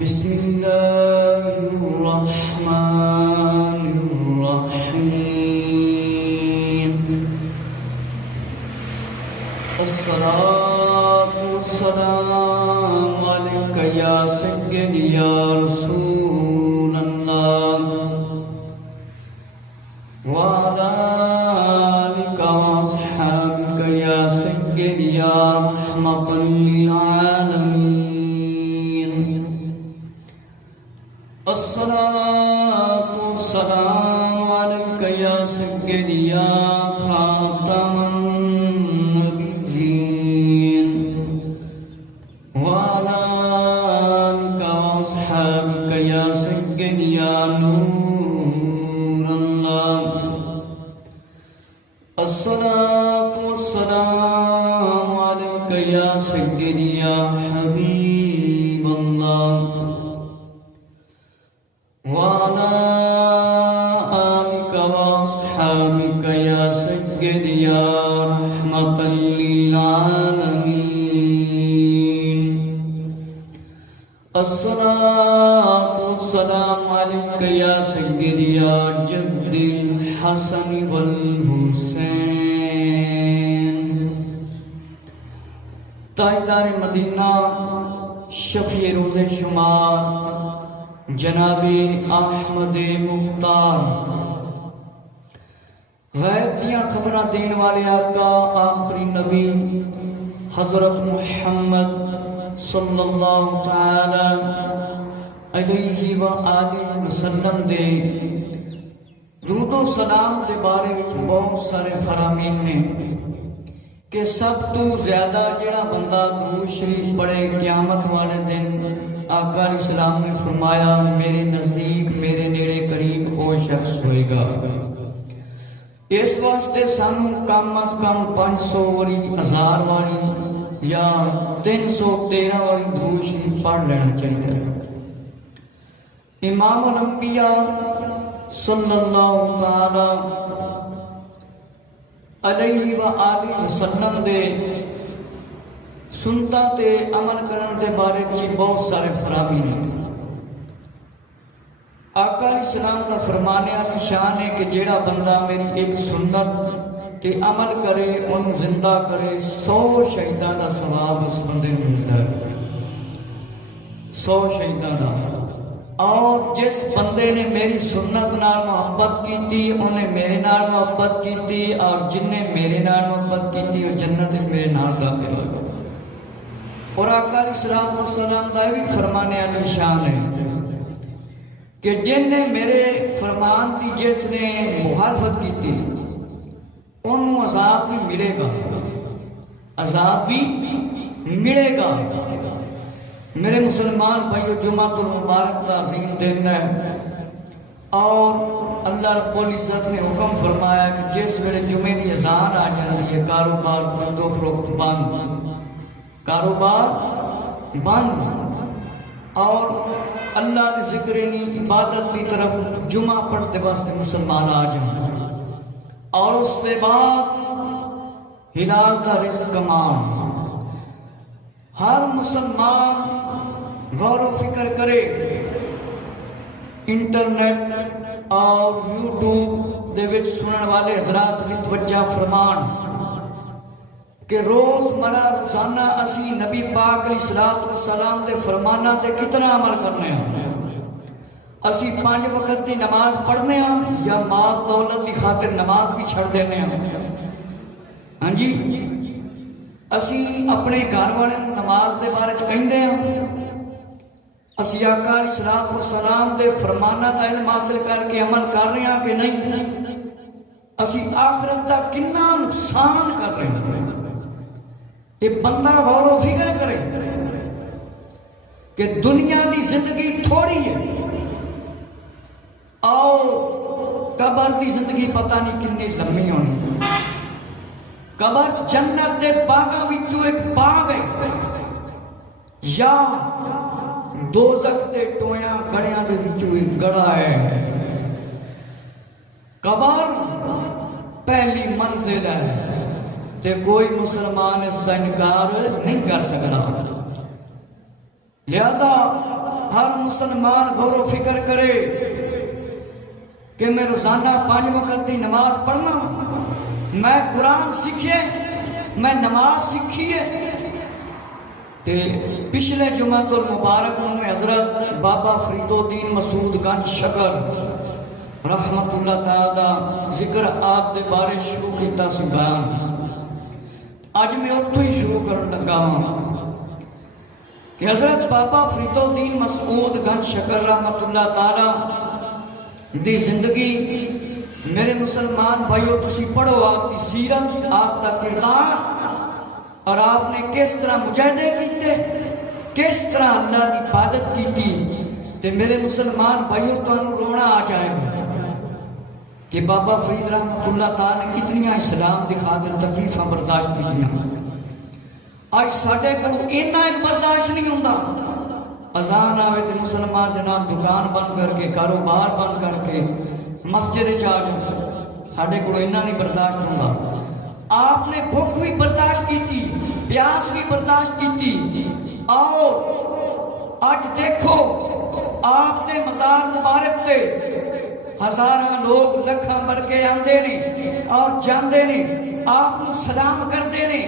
بسم اللہ الرحمن الرحیم الصلاة والسلام علیک یا سیدی یا رسول اللہ وعلی آلک واصحابک یا سیدی یا رحمۃ للعالمین الصلاة والسلام علیک یا سیدی یا خاتم النبیین وعلی آلک واصحابک یا سیدی یا نور اللہ الصلاة والسلام علیک یا سیدی یا حبیب اللہ وعلى آلك وأصحابك يا سيدي يا رحمة للعالمين الصلاة والسلام عليك يا سيدي يا جد الحسن والحسين تاجدار مدینہ شفیع روز شمار جناب احمد مختار غیب دیاں خبراں دین والے آقا آخری نبی حضرت محمد صلی اللہ تعالی علیہ وآلہ وسلم دے درود و سلام دے بارے وچ بہت سارے فرامین نے کہ سب تو زیادہ جڑا بندہ درود شریف پڑھے قیامت والے دن آقا علیہ السلام نے فرمایا میرے نزدیک میرے نیڑے قریب وہ شخص ہوئے گا۔ اس واسطے سانو کم از کم 500 واری 1000 واری یا 313 واری درود شریف پڑھ لینا چاہیے۔ امام الانبیاء صلی اللہ تعالی علیہ وآلہ وسلم دے سنتا تے عمل کرن دے بارے چی بہت سارے فرامین ہیں۔ آقا علیہ السلام کا فرمانے والی شان ہے کہ جیڑا بندہ میری ایک سنت تے عمل کرے ان زندہ کرے 100 شہیداں دا ثواب اس بندے میں ملتا ہے، 100 شہیداں دا۔ اور جس بندے نے میری سنت نال محبت کیتی انہیں میرے نال محبت کیتی، اور جن نے میرے نال محبت کیتی وہ جنت اس میرے نال داخل ہو گئے۔ اور آقا علیہ السلام دا بھی فرمانے والی شان ہے کہ جن نے میرے فرمان دی جس نے مخالفت کی تھی انہوں عذاب بھی ملے گا، عذاب بھی ملے گا۔ میرے مسلمان بھائیو، جمعۃ المبارک کا عظیم دن ہے اور اللہ رب العزت نے حکم فرمایا کہ جس ویلے جمعے دی اذان آ جاتی ہے کاروبار خرید و فروخت بند، کاروبار بند، اور اللہ کے ذکر عبادت کی طرف جمعہ پڑھتے واسطے مسلمان آ جائیں، اور اس کے بعد حلال کا رزق کمان۔ ہر مسلمان غور و فکر کرے، انٹرنیٹ اور یوٹیوب دے وچ سنن والے حضرات بھی توجہ فرمان کہ روز مرہ روزانہ اسی نبی پاک علیہ السلام دے فرمانہ تے کتنا عمل کرنے ہیں۔ اسی 5 وقت دی نماز پڑھنے ہیں یا مال دولت دی خاطر نماز بھی چھڑ دینے ہیں؟ ہاں جی، اسی اپنے گھر والے نماز دے بارے کہندے ہیں؟ اسی آقا علیہ السلام دے فرمانہ دا علم حاصل کر کے عمل کر رہے ہیں کہ نہیں؟ اسی آخرت دا کتنا نقصان کر رہے ہیں؟ یہ بندہ غور و فکر کرے کہ دنیا دی زندگی تھوڑی ہے اور قبر دی زندگی پتہ نہیں کتنی لمبی ہونی۔ قبر جنت دے باغاں وچوں ایک باغ ہے یا دوزخ دے ٹویاں گڑیاں دے وچوں ایک گڑا ہے۔ قبر پہلی منزل ہے تے کوئی مسلمان اس کا انکار نہیں کر سکتا۔ لہذا ہر مسلمان غور و فکر کرے کہ میں روزانہ 5 وقت کی نماز پڑھنا، میں قرآن سیکھے، میں نماز سیکھیے۔ تے پچھلے جمعہ المبارک میں حضرت بابا فرید الدین مسعود گنج شکر رحمت اللہ تعالی ذکر آپ دے بارے شروع کیتا سی بیان۔ اج میں اتھوں ہی شروع کرن لگا ہوں کہ حضرت بابا فرید الدین مسعود گنج شکر رحمت اللہ تعالی دی زندگی میرے مسلمان بھائیو تسی پڑھو آپ کی سیرت، آپ کا کردار، اور آپ نے کس طرح مجاہدے کیتے، کس طرح اللہ کی عبادت کیتی، تے میرے مسلمان بھائیو تو رونا آ جائے گا کہ بابا فرید رحمت اللہ تعالی نے کتنی اسلام دی خاطر تکلیفاں برداشت کیتیاں۔ آج ساڈے کو اتنا برداشت نہیں ہوندا، اذان آوے تے مسلمان جناب دکان بند کر کے، کاروبار بند کر کے مسجد چ آ جائے، ساڈے کو اتنا نہیں برداشت ہوندا۔ آپ نے بھوک بھی برداشت کی تھی، پیاس بھی برداشت کی تھی۔ آؤ آج دیکھو آپ تے مزار مبارک تے ہزاراں لوگ لکھاں بھر کے آندے نے اور جاندے نے، آپ کو سلام کرتے نے۔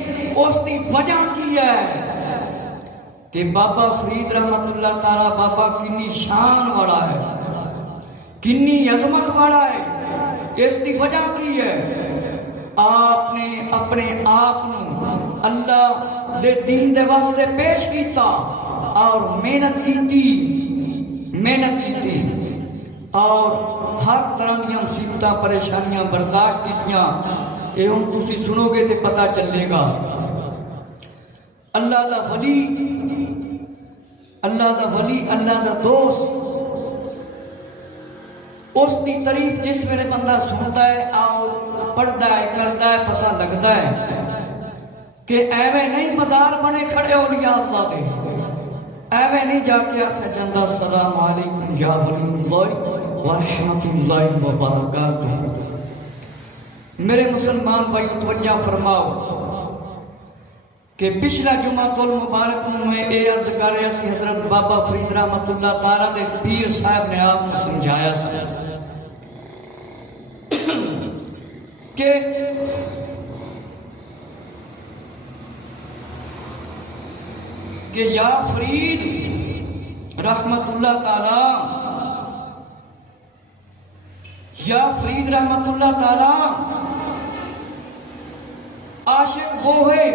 اس کی وجہ کی ہے کہ بابا فرید رحمت اللہ تعالی بابا کنی شان والا ہے، کنی عظمت والا ہے۔ اس کی وجہ کی ہے آپ نے اپنے آپ اللہ دے دین دے واسطے پیش کیتا اور محنت کیتی اور ہر طرح کی مصیبتاں پریشانیاں برداشت کیتیاں۔ یہ ہم تسی سنو گے تے پتہ چلے گا۔ اللہ دا ولی، اللہ دا ولی، اللہ دا دوست، اس کی تعریف جس ویلے بندہ سنتا ہے اور پڑھتا ہے کرتا ہے پتہ لگتا ہے کہ ایویں نہیں مزار بنے کھڑے اولیاء اللہ دے، ایویں نہیں جا کے آخر جاندہ السلام علیکم یا ولی اللہ ورحمت اللہ وبرکاتہ۔ میرے مسلمان بھائی توجہ فرماؤ کہ پچھلا جمعہ المبارک میں اے عرض کر رہے سی حضرت بابا فرید رحمت اللہ تعالیٰ دے پیر صاحب نے آپ کو سمجھایا کہ یا فرید رحمت اللہ تعالی، یا فرید رحمت اللہ تعالی، عاشق وہ ہے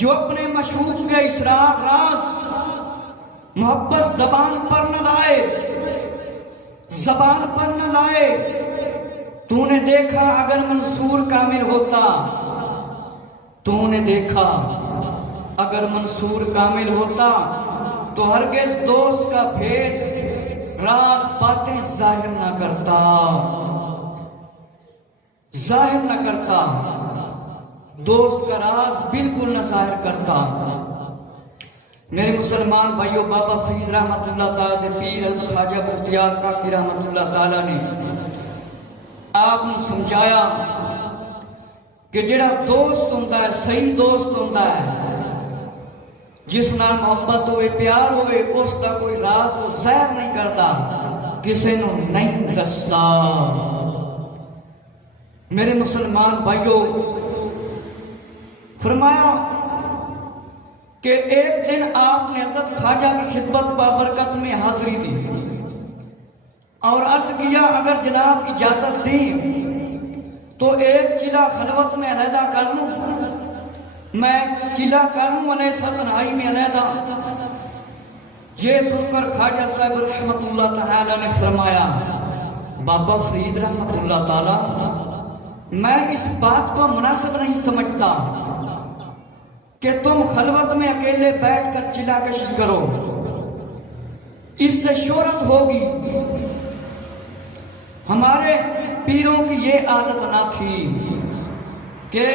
جو اپنے مشوق کے اسرار راز محبت زبان پر نہ لائے، زبان پر نہ لائے۔ تو نے دیکھا اگر منصور کامل ہوتا، تو نے دیکھا اگر منصور کامل ہوتا تو ہرگز دوست کا بھید راز باتیں ظاہر نہ کرتا، ظاہر نہ کرتا، دوست کا راز بالکل نہ ظاہر کرتا۔ میرے مسلمان بھائیو، بابا فرید رحمت اللہ تعالی پیر حضرت خواجہ بختیار کاکی رحمت اللہ تعالی نے آپ نے سمجھایا کہ جڑا دوست ہوتا ہے، صحیح دوست ہوتا ہے، جس نال محبت ہوئے، پیار ہوئے، اس کا کوئی راز وہ ظاہر نہیں کرتا، کسی نو نہیں دستا۔ میرے مسلمان بھائیو، فرمایا کہ ایک دن آپ نے حضرت خواجہ کی خدمت بابرکت میں حاضری دی اور عرض کیا اگر جناب اجازت دیں تو ایک چلا خلوت میں علیحدہ کر لوں، میں چلا کر لوں علیہ تنہائی میں علیحدہ۔ یہ سن کر خواجہ صاحب رحمت اللہ تعالی نے فرمایا بابا فرید رحمت اللہ تعالی، میں اس بات کو مناسب نہیں سمجھتا کہ تم خلوت میں اکیلے بیٹھ کر چلا کشی کرو، اس سے شہرت ہوگی۔ ہمارے پیروں کی یہ عادت نہ تھی کہ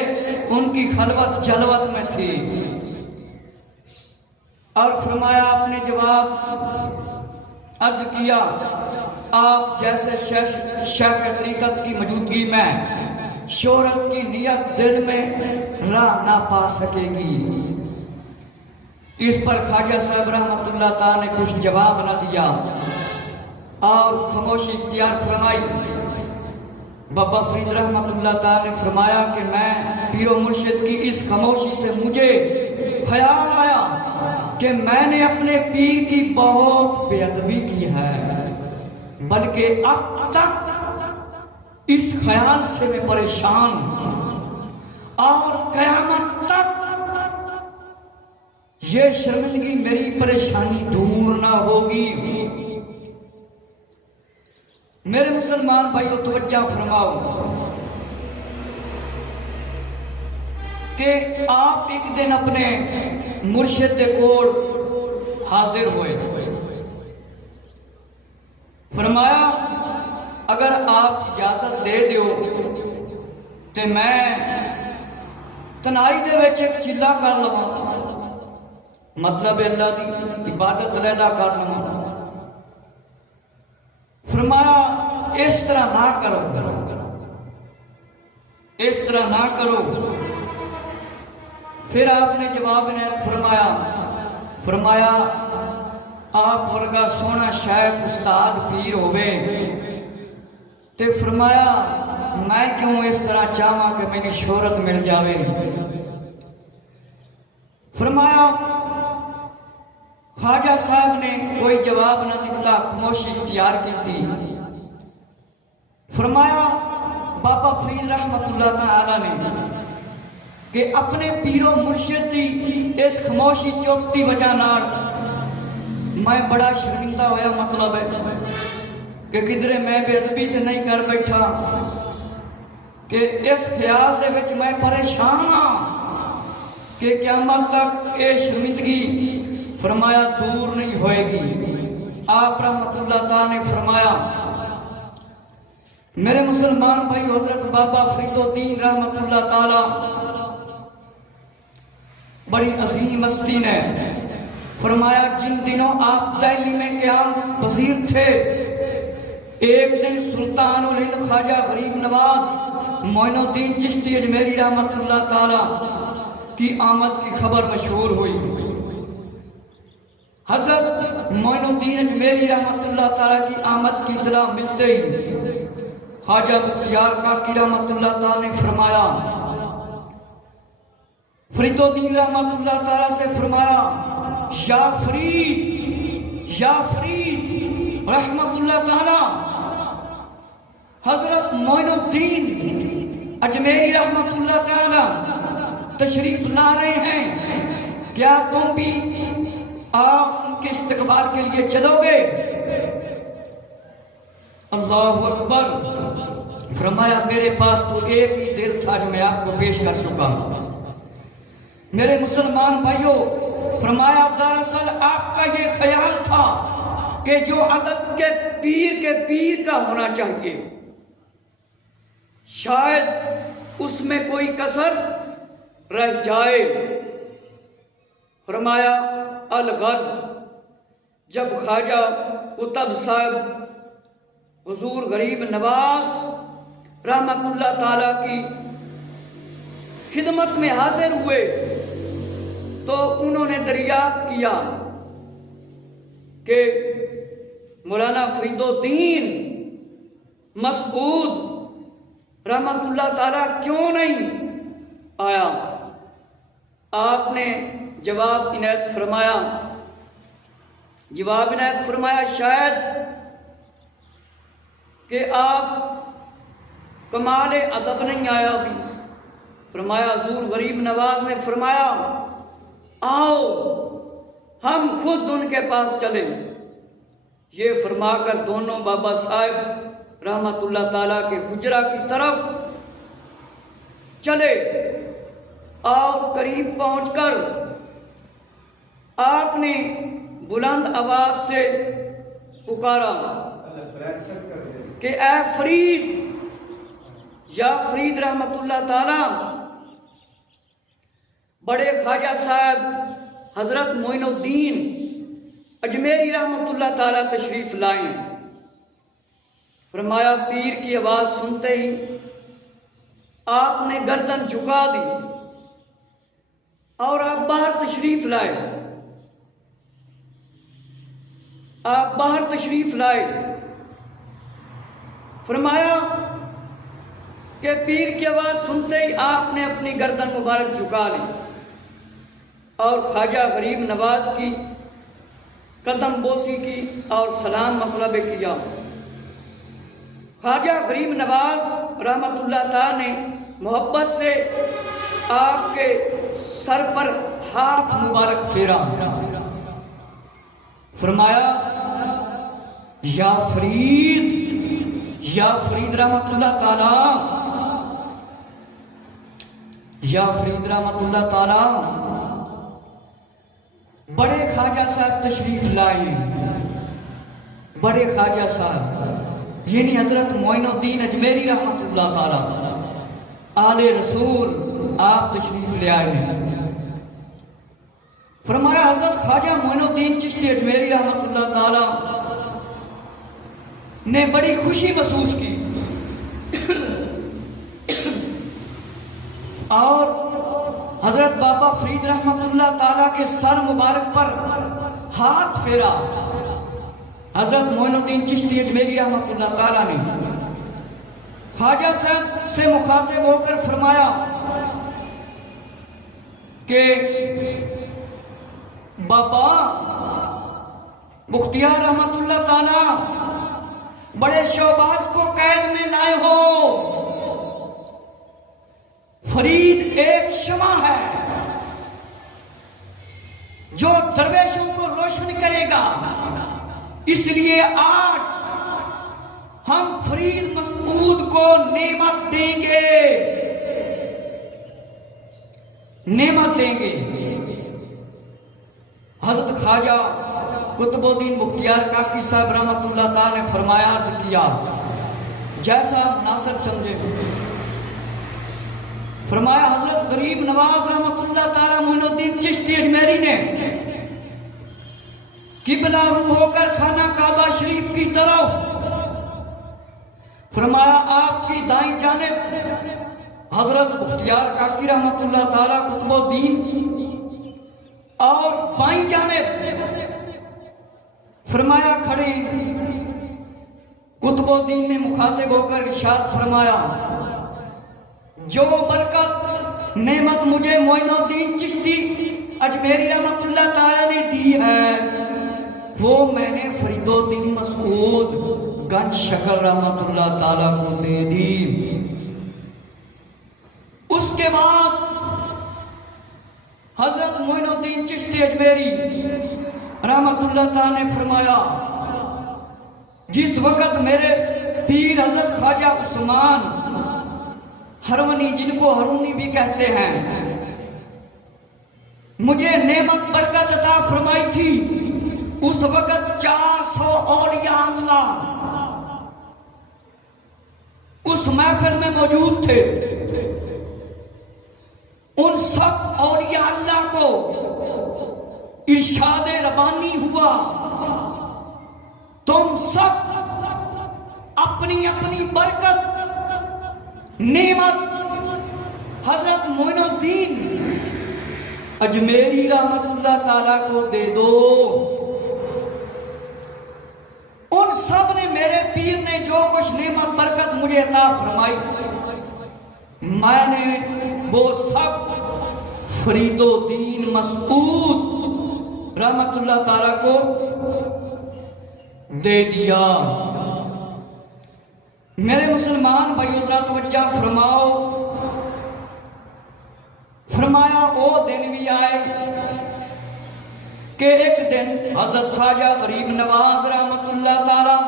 ان کی خلوت جلوت میں تھی۔ اور فرمایا آپ نے جواب عرض کیا آپ جیسے شیخ طریقت کی موجودگی میں شہرت کی نیت دل میں راہ نہ پا سکے گی۔ اس پر خواجہ صاحب رحمۃ اللہ تعالی نے کچھ جواب نہ دیا اور خاموشی اختیار فرمائی۔ بابا فرید رحمۃ اللہ تعالی نے فرمایا کہ میں پیر و مرشد کی اس خاموشی سے مجھے خیال آیا کہ میں نے اپنے پیر کی بہت بے ادبی کی ہے، بلکہ اب تک اس خیال سے میں پریشان ہوں اور قیامت تک یہ شرمندگی میری پریشانی دور نہ ہوگی۔ میرے مسلمان بھائیو توجہ فرماؤ کہ آپ ایک دن اپنے مرشد دے کول حاضر ہوئے، فرمایا اگر آپ اجازت دے دیو تے میں تنہائی دے وچ ایک چلا کر لواں، مطلب اللہ دی عبادت علیحدہ کر لواں۔ فرمایا اس طرح نہ کرو، اس طرح نہ کرو۔ پھر آپ نے جواب عنایت فرمایا آپ ورگا سونا شیخ استاد پیر ہوئے تے فرمایا میں کیوں اس طرح چاہواں کہ میری شہرت مل جاوے۔ فرمایا خواجہ صاحب نے کوئی جواب نہ دیتا، خاموشی اختیار کی تھی۔ فرمایا بابا فرید رحمت اللہ تعالی نے کہ اپنے پیرو مرشد دی اس خاموشی چپ دی وجہ نال میں بڑا شرمندہ ہویا، مطلب ہے کہ کدھرے میں بے ادبی تے نہیں کر بیٹھا کہ اس خیال دے وچ میں پریشان ہاں کہ قیامت تک یہ شرمندگی فرمایا دور نہیں ہوئے گی۔ آپ رحمت اللہ تعالی نے فرمایا میرے مسلمان بھائی حضرت بابا فرید الدین رحمت اللہ تعالی بڑی عظیم ہستی نے فرمایا جن دنوں آپ دہلی میں قیام پذیر تھے، ایک دن سلطان الہند خواجہ غریب نواز معین الدین چشتی اجمیری رحمت اللہ تعالی کی آمد کی خبر مشہور ہوئی۔ حضرت معین الدین اجمیری رحمت اللہ تعالی کی آمد کی اطلاع ملتے ہی خواجہ بختیار کاکی رحمت اللہ تعالی نے فرمایا، فرید الدین رحمت اللہ تعالی سے فرمایا یا فرید رحمت اللہ تعالی، حضرت معین الدین اجمیری رحمت اللہ تعالی تشریف لا رہے ہیں، کیا تم بھی آپ ان کے استقبال کے لیے چلو گے؟ اللہ اکبر۔ فرمایا میرے پاس تو ایک ہی دل تھا جو میں آپ کو پیش کر چکا۔ میرے مسلمان بھائیوں، فرمایا دراصل آپ کا یہ خیال تھا کہ جو ادب کے پیر کا ہونا چاہیے شاید اس میں کوئی کسر رہ جائے۔ فرمایا الغرض جب خواجہ قطب صاحب حضور غریب نواز رحمت اللہ تعالی کی خدمت میں حاضر ہوئے تو انہوں نے دریافت کیا کہ مولانا فرید الدین مسعود رحمت اللہ تعالی کیوں نہیں آیا؟ آپ نے جواب عنایت فرمایا شاید کہ آپ کمال ادب نہیں آیا بھی۔ فرمایا حضور غریب نواز نے فرمایا آؤ ہم خود ان کے پاس چلیں۔ یہ فرما کر دونوں بابا صاحب رحمت اللہ تعالیٰ کے حجرہ کی طرف چلے اور قریب پہنچ کر آپ نے بلند آواز سے پکارا کہ اے فرید، یا فرید رحمت اللہ تعالی، بڑے خواجہ صاحب حضرت معین الدین اجمیری رحمت اللہ تعالی تشریف لائیں۔ فرمایا پیر کی آواز سنتے ہی آپ نے گردن جھکا دی اور آپ باہر تشریف لائے۔ آپ باہر تشریف لائے، فرمایا کہ پیر کی آواز سنتے ہی آپ نے اپنی گردن مبارک جھکا لی اور خواجہ غریب نواز کی قدم بوسی کی اور سلام مطلب کیا۔ خواجہ غریب نواز رحمت اللہ تعالی نے محبت سے آپ کے سر پر ہاتھ مبارک پھیرا، فرمایا یا فرید رحمت اللہ تعالی، یا فرید رحمت اللہ تعالی، بڑے خواجہ صاحب تشریف لائے، بڑے خواجہ صاحب یعنی حضرت معین الدین اجمیری رحمت اللہ تعالی آل رسول آپ تشریف لے آئے ہیں۔ فرمایا حضرت خواجہ معین الدین چشتی اجمیری رحمت اللہ تعالی نے بڑی خوشی محسوس کی اور حضرت بابا فرید رحمت اللہ تعالیٰ کے سر مبارک پر ہاتھ پھیرا۔ حضرت معین الدین چشتی اجمیری رحمت اللہ تعالیٰ نے خواجہ صاحب سے مخاطب ہو کر فرمایا کہ بابا مختیار رحمت اللہ تعالیٰ بڑے شہباز کو قید میں لائے ہو، فرید ایک شمع ہے جو درویشوں کو روشن کرے گا، اس لیے آج ہم فرید مسعود کو نعمت دیں گے، نعمت دیں گے۔ حضرت خواجہ قطب الدین مختیار کاکی صاحب رحمت اللہ تعالی نے فرمایا، عرض کیا جیسا مناسب سمجھے۔ فرمایا حضرت غریب نواز رحمت اللہ تعالی معین الدین چشتی اجمیری نے قبلہ رو ہو کر خانہ کعبہ شریف کی طرف، فرمایا آپ کی دائیں جانب حضرت مختیار کاکی رحمت اللہ تعالی قطب الدین اور بائیں جانب فرمایا کھڑے قطب الدین نے مخاطب ہو کر ارشاد فرمایا، جو برکت نعمت مجھے معین الدین چشتی اجمیری رحمت اللہ تعالی نے دی ہے وہ میں نے فرید الدین مسعود گنج شکر رحمت اللہ تعالی کو دے دی۔ اس کے بعد حضرت معین الدین چشتی اجمیری رحمت اللہ تعالی نے فرمایا، جس وقت میرے پیر حضرت خواجہ عثمان ہرونی، جن کو ہرونی بھی کہتے ہیں، مجھے نعمت برکت عطا فرمائی تھی، اس وقت 400 اولیاء اللہ اس محفل میں موجود تھے۔ ان سب اولیاء اللہ کو ارشاد ربانی ہوا، تم سب اپنی اپنی برکت نعمت حضرت معین الدین اجمیری رحمت اللہ تعالیٰ کو دے دو۔ ان سب نے، میرے پیر نے جو کچھ نعمت برکت مجھے عطا فرمائی، میں نے وہ سب فرید الدین مسعود رحمت اللہ تعالیٰ کو دے دیا۔ میرے مسلمان بھائیو ذرا توجہ فرماؤ، فرمایا وہ دن بھی آئے کہ ایک دن حضرت خواجہ غریب نواز رحمت اللہ تعالی،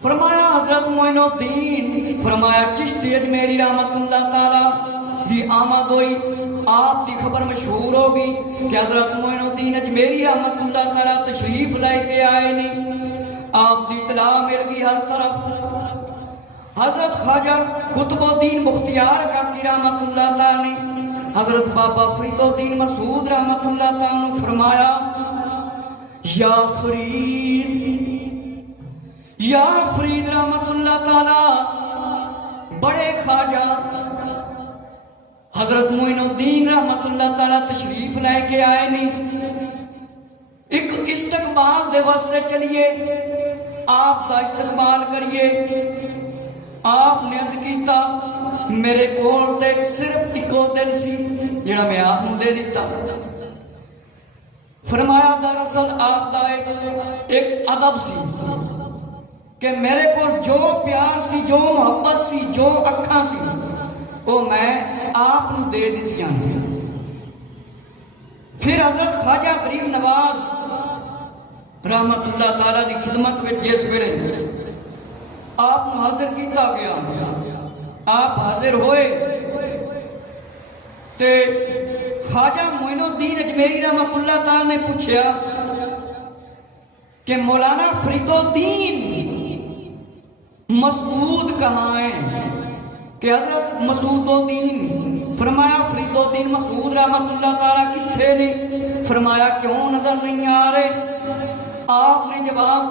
فرمایا حضرت معین الدین، فرمایا چشتی اجمیری رحمت اللہ تعالی دی آمد ہوئی، آپ دی خبر مشہور ہوگی کہ حضرت معین الدین اجمیری رحمت اللہ تعالی تشریف لے کے آئے نہیں، آپ دی اطلاع مل گئی ہر طرف۔ حضرت خواجہ قطب الدین مختیار کاکی رحمت اللہ تعالی نے حضرت بابا فرید الدین مسعود رحمت اللہ تعالی نے فرمایا، یا فرید رحمت اللہ تعالی، بڑے خواجہ حضرت معین الدین رحمت اللہ تعالی تشریف لے کے آئے نہیں، ایک استقبال دے واسطے چلیے، آپ دا استقبال کریے۔ آپ نے عرض کیتا میرے کول تے صرف ایکو دل سی جڑا میں آپ نو دے دیتا۔ فرمایا دراصل آپ دا ایک ادب سی کہ میرے کو جو پیار سی، جو محبت سی، جو اکھاں سی، وہ میں آپ نو دے دیتیاں۔ پھر حضرت خواجہ غریب نواز رحمت اللہ تعالیٰ دی خدمت میں جس ویلے آپ نو حاضر کیتا گیا، آپ حاضر ہوئے تے خواجہ معین الدین اجمیری رحمت اللہ تعالیٰ نے پوچھا کہ مولانا فرید الدین مسعود کہاں ہیں؟ کہ حضرت مسعود الدین، فرمایا فرید الدین مسعود رحمت اللہ تعالیٰ کتھے نے؟ فرمایا کیوں نظر نہیں آ رہے؟ آپ نے جواب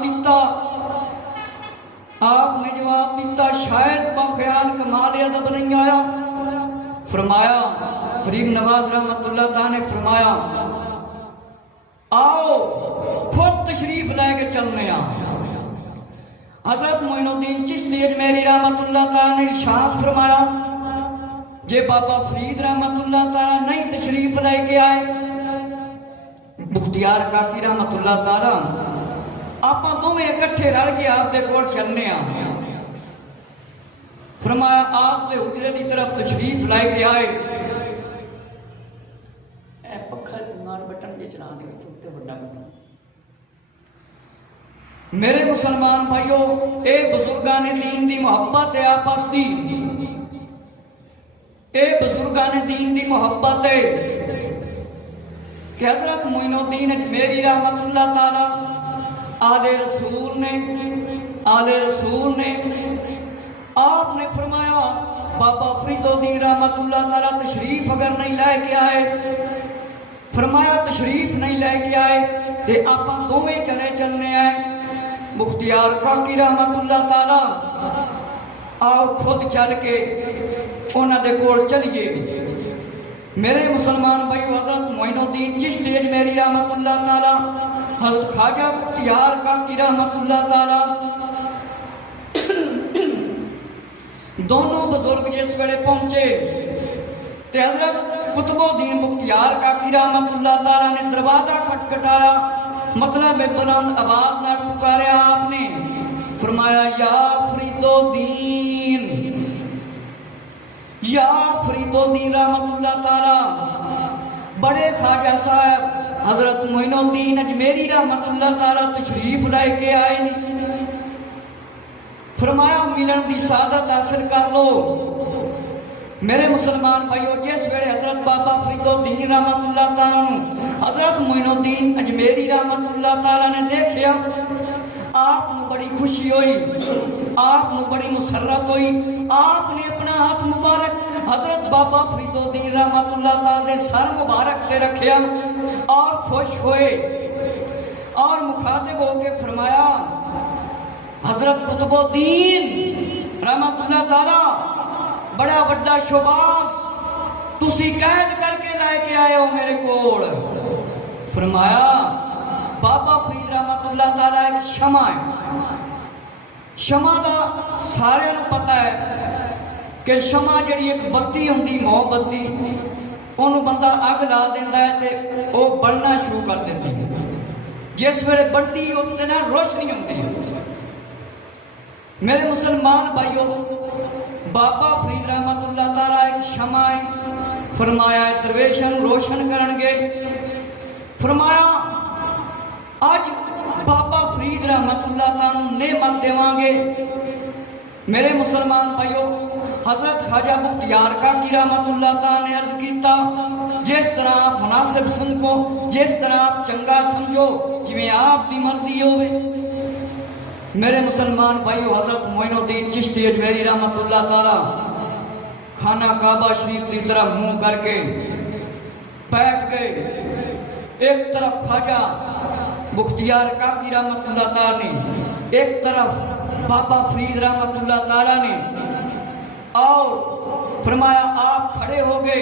دیتا شاید بخیال کمال ادب نہیں آیا۔ فرمایا غریب نواز رحمت اللہ تعالیٰ نے فرمایا آؤ خود تشریف لے کے چلنے آ۔ حضرت معین الدین چشتی اجمیری رحمت اللہ تعالیٰ نے ارشاد فرمایا جے بابا فرید رحمت اللہ تعالیٰ نہیں تشریف لے کے آئے، بختیار کاکی رحمت اللہ تعالیٰ آپ دونوں اکٹھے رل کے آپ دے کول چلنے آ۔ فرمایا آپ دے حجرے دی طرف تشریف لائے کے آئے۔ اے پکھا بیمار بٹن جے چلا دے تے بڑا بٹن۔ میرے مسلمان بھائیو، اے بزرگان دین دی محبت ہے آپس دی، اے بزرگان دین دی محبت ہے کہ حضرت معین الدین اجمیری رحمت اللہ تعالیٰ آل رسول نے آپ نے فرمایا بابا فرید الدین رحمت اللہ تعالیٰ تشریف اگر نہیں لے کے آئے، فرمایا تشریف نہیں لے کے آئے تے آپاں دوویں چلنے آئے۔ مختیار کاکی رحمت اللہ تعالیٰ آؤ خود چل کے انہاں دے کول چلیے۔ میرے مسلمان بھائی، حضرت معین الدین چشتی اجمیری رحمت اللہ تعالیٰ، حضرت خواجہ مختیار کاکی رحمت اللہ تعالیٰ، دونوں بزرگ جس ویلے پہنچے تے حضرت قطب الدین مختیار کاکی رحمت اللہ تعالیٰ نے دروازہ کھٹکھٹایا، مطلب بلند آواز نہ پکاریا۔ آپ نے فرمایا یا فرید الدین، یا فرید الدین رحمت اللہ تعالیٰ، بڑے خواجہ صاحب حضرت معین الدین اجمیری رحمت اللہ تعالیٰ تشریف لائے کے آئے۔ فرمایا ملن دی سعادت حاصل کر لو۔ میرے مسلمان بھائیو، جس ویلے حضرت بابا فرید الدین رحمت اللہ تعالیٰ حضرت معین الدین اجمیری رحمت اللہ تعالیٰ نے دیکھیا، آپ کو بڑی خوشی ہوئی، آپ کو بڑی مسرت ہوئی۔ آپ نے اپنا ہاتھ مبارک حضرت بابا فرید الدین رحمت اللہ تعالیٰ نے سر مبارک تے رکھیا اور خوش ہوئے اور مخاطب ہو کے فرمایا حضرت قطب الدین رحمت اللہ تعالیٰ، بڑا بڑا شباز تسی قید کر کے لائے کے آئے ہو میرے کول۔ فرمایا بابا فرید رحمت اللہ تعالیٰ ایک شمع ہے، شمع دا سارے نو پتہ ہے کہ شمع جڑی ایک بتی ہوندی، موم بتی، انہوں بندہ اگ لا دیندا ہے تے وہ بڑھنا شروع کر دیندی ہے، جس ویلے بڑھتی اس دے نال روشنی ہوندی ہے۔ میرے مسلمان بھائیو، بابا فرید رحمت اللہ تعالیٰ ایک شمع ہے۔ فرمایا درویشن روشن کرن گے۔ فرمایا آج بابا فرید رحمت اللہ تعالیٰ نعمت دیواں گے۔ میرے مسلمان بھائیو، حضرت خواجہ مختیار کاکی رحمت اللہ تعالیٰ نے عرض کیتا جس طرح آپ مناسب سمجھو، جس طرح آپ چنگا سمجھو، جویں آپ دی مرضی ہوئے۔ میرے مسلمان بھائیو، حضرت معین الدین چشتی اجمیری رحمت اللہ تعالیٰ خانہ کعبہ شریف کی طرف منہ کر کے بیٹھ گئے۔ ایک طرف خواجہ مختیار کاکی رحمت اللہ تعالیٰ نے، ایک طرف بابا فرید رحمت اللہ تعالیٰ نے، اور فرمایا آپ کھڑے ہو گئے،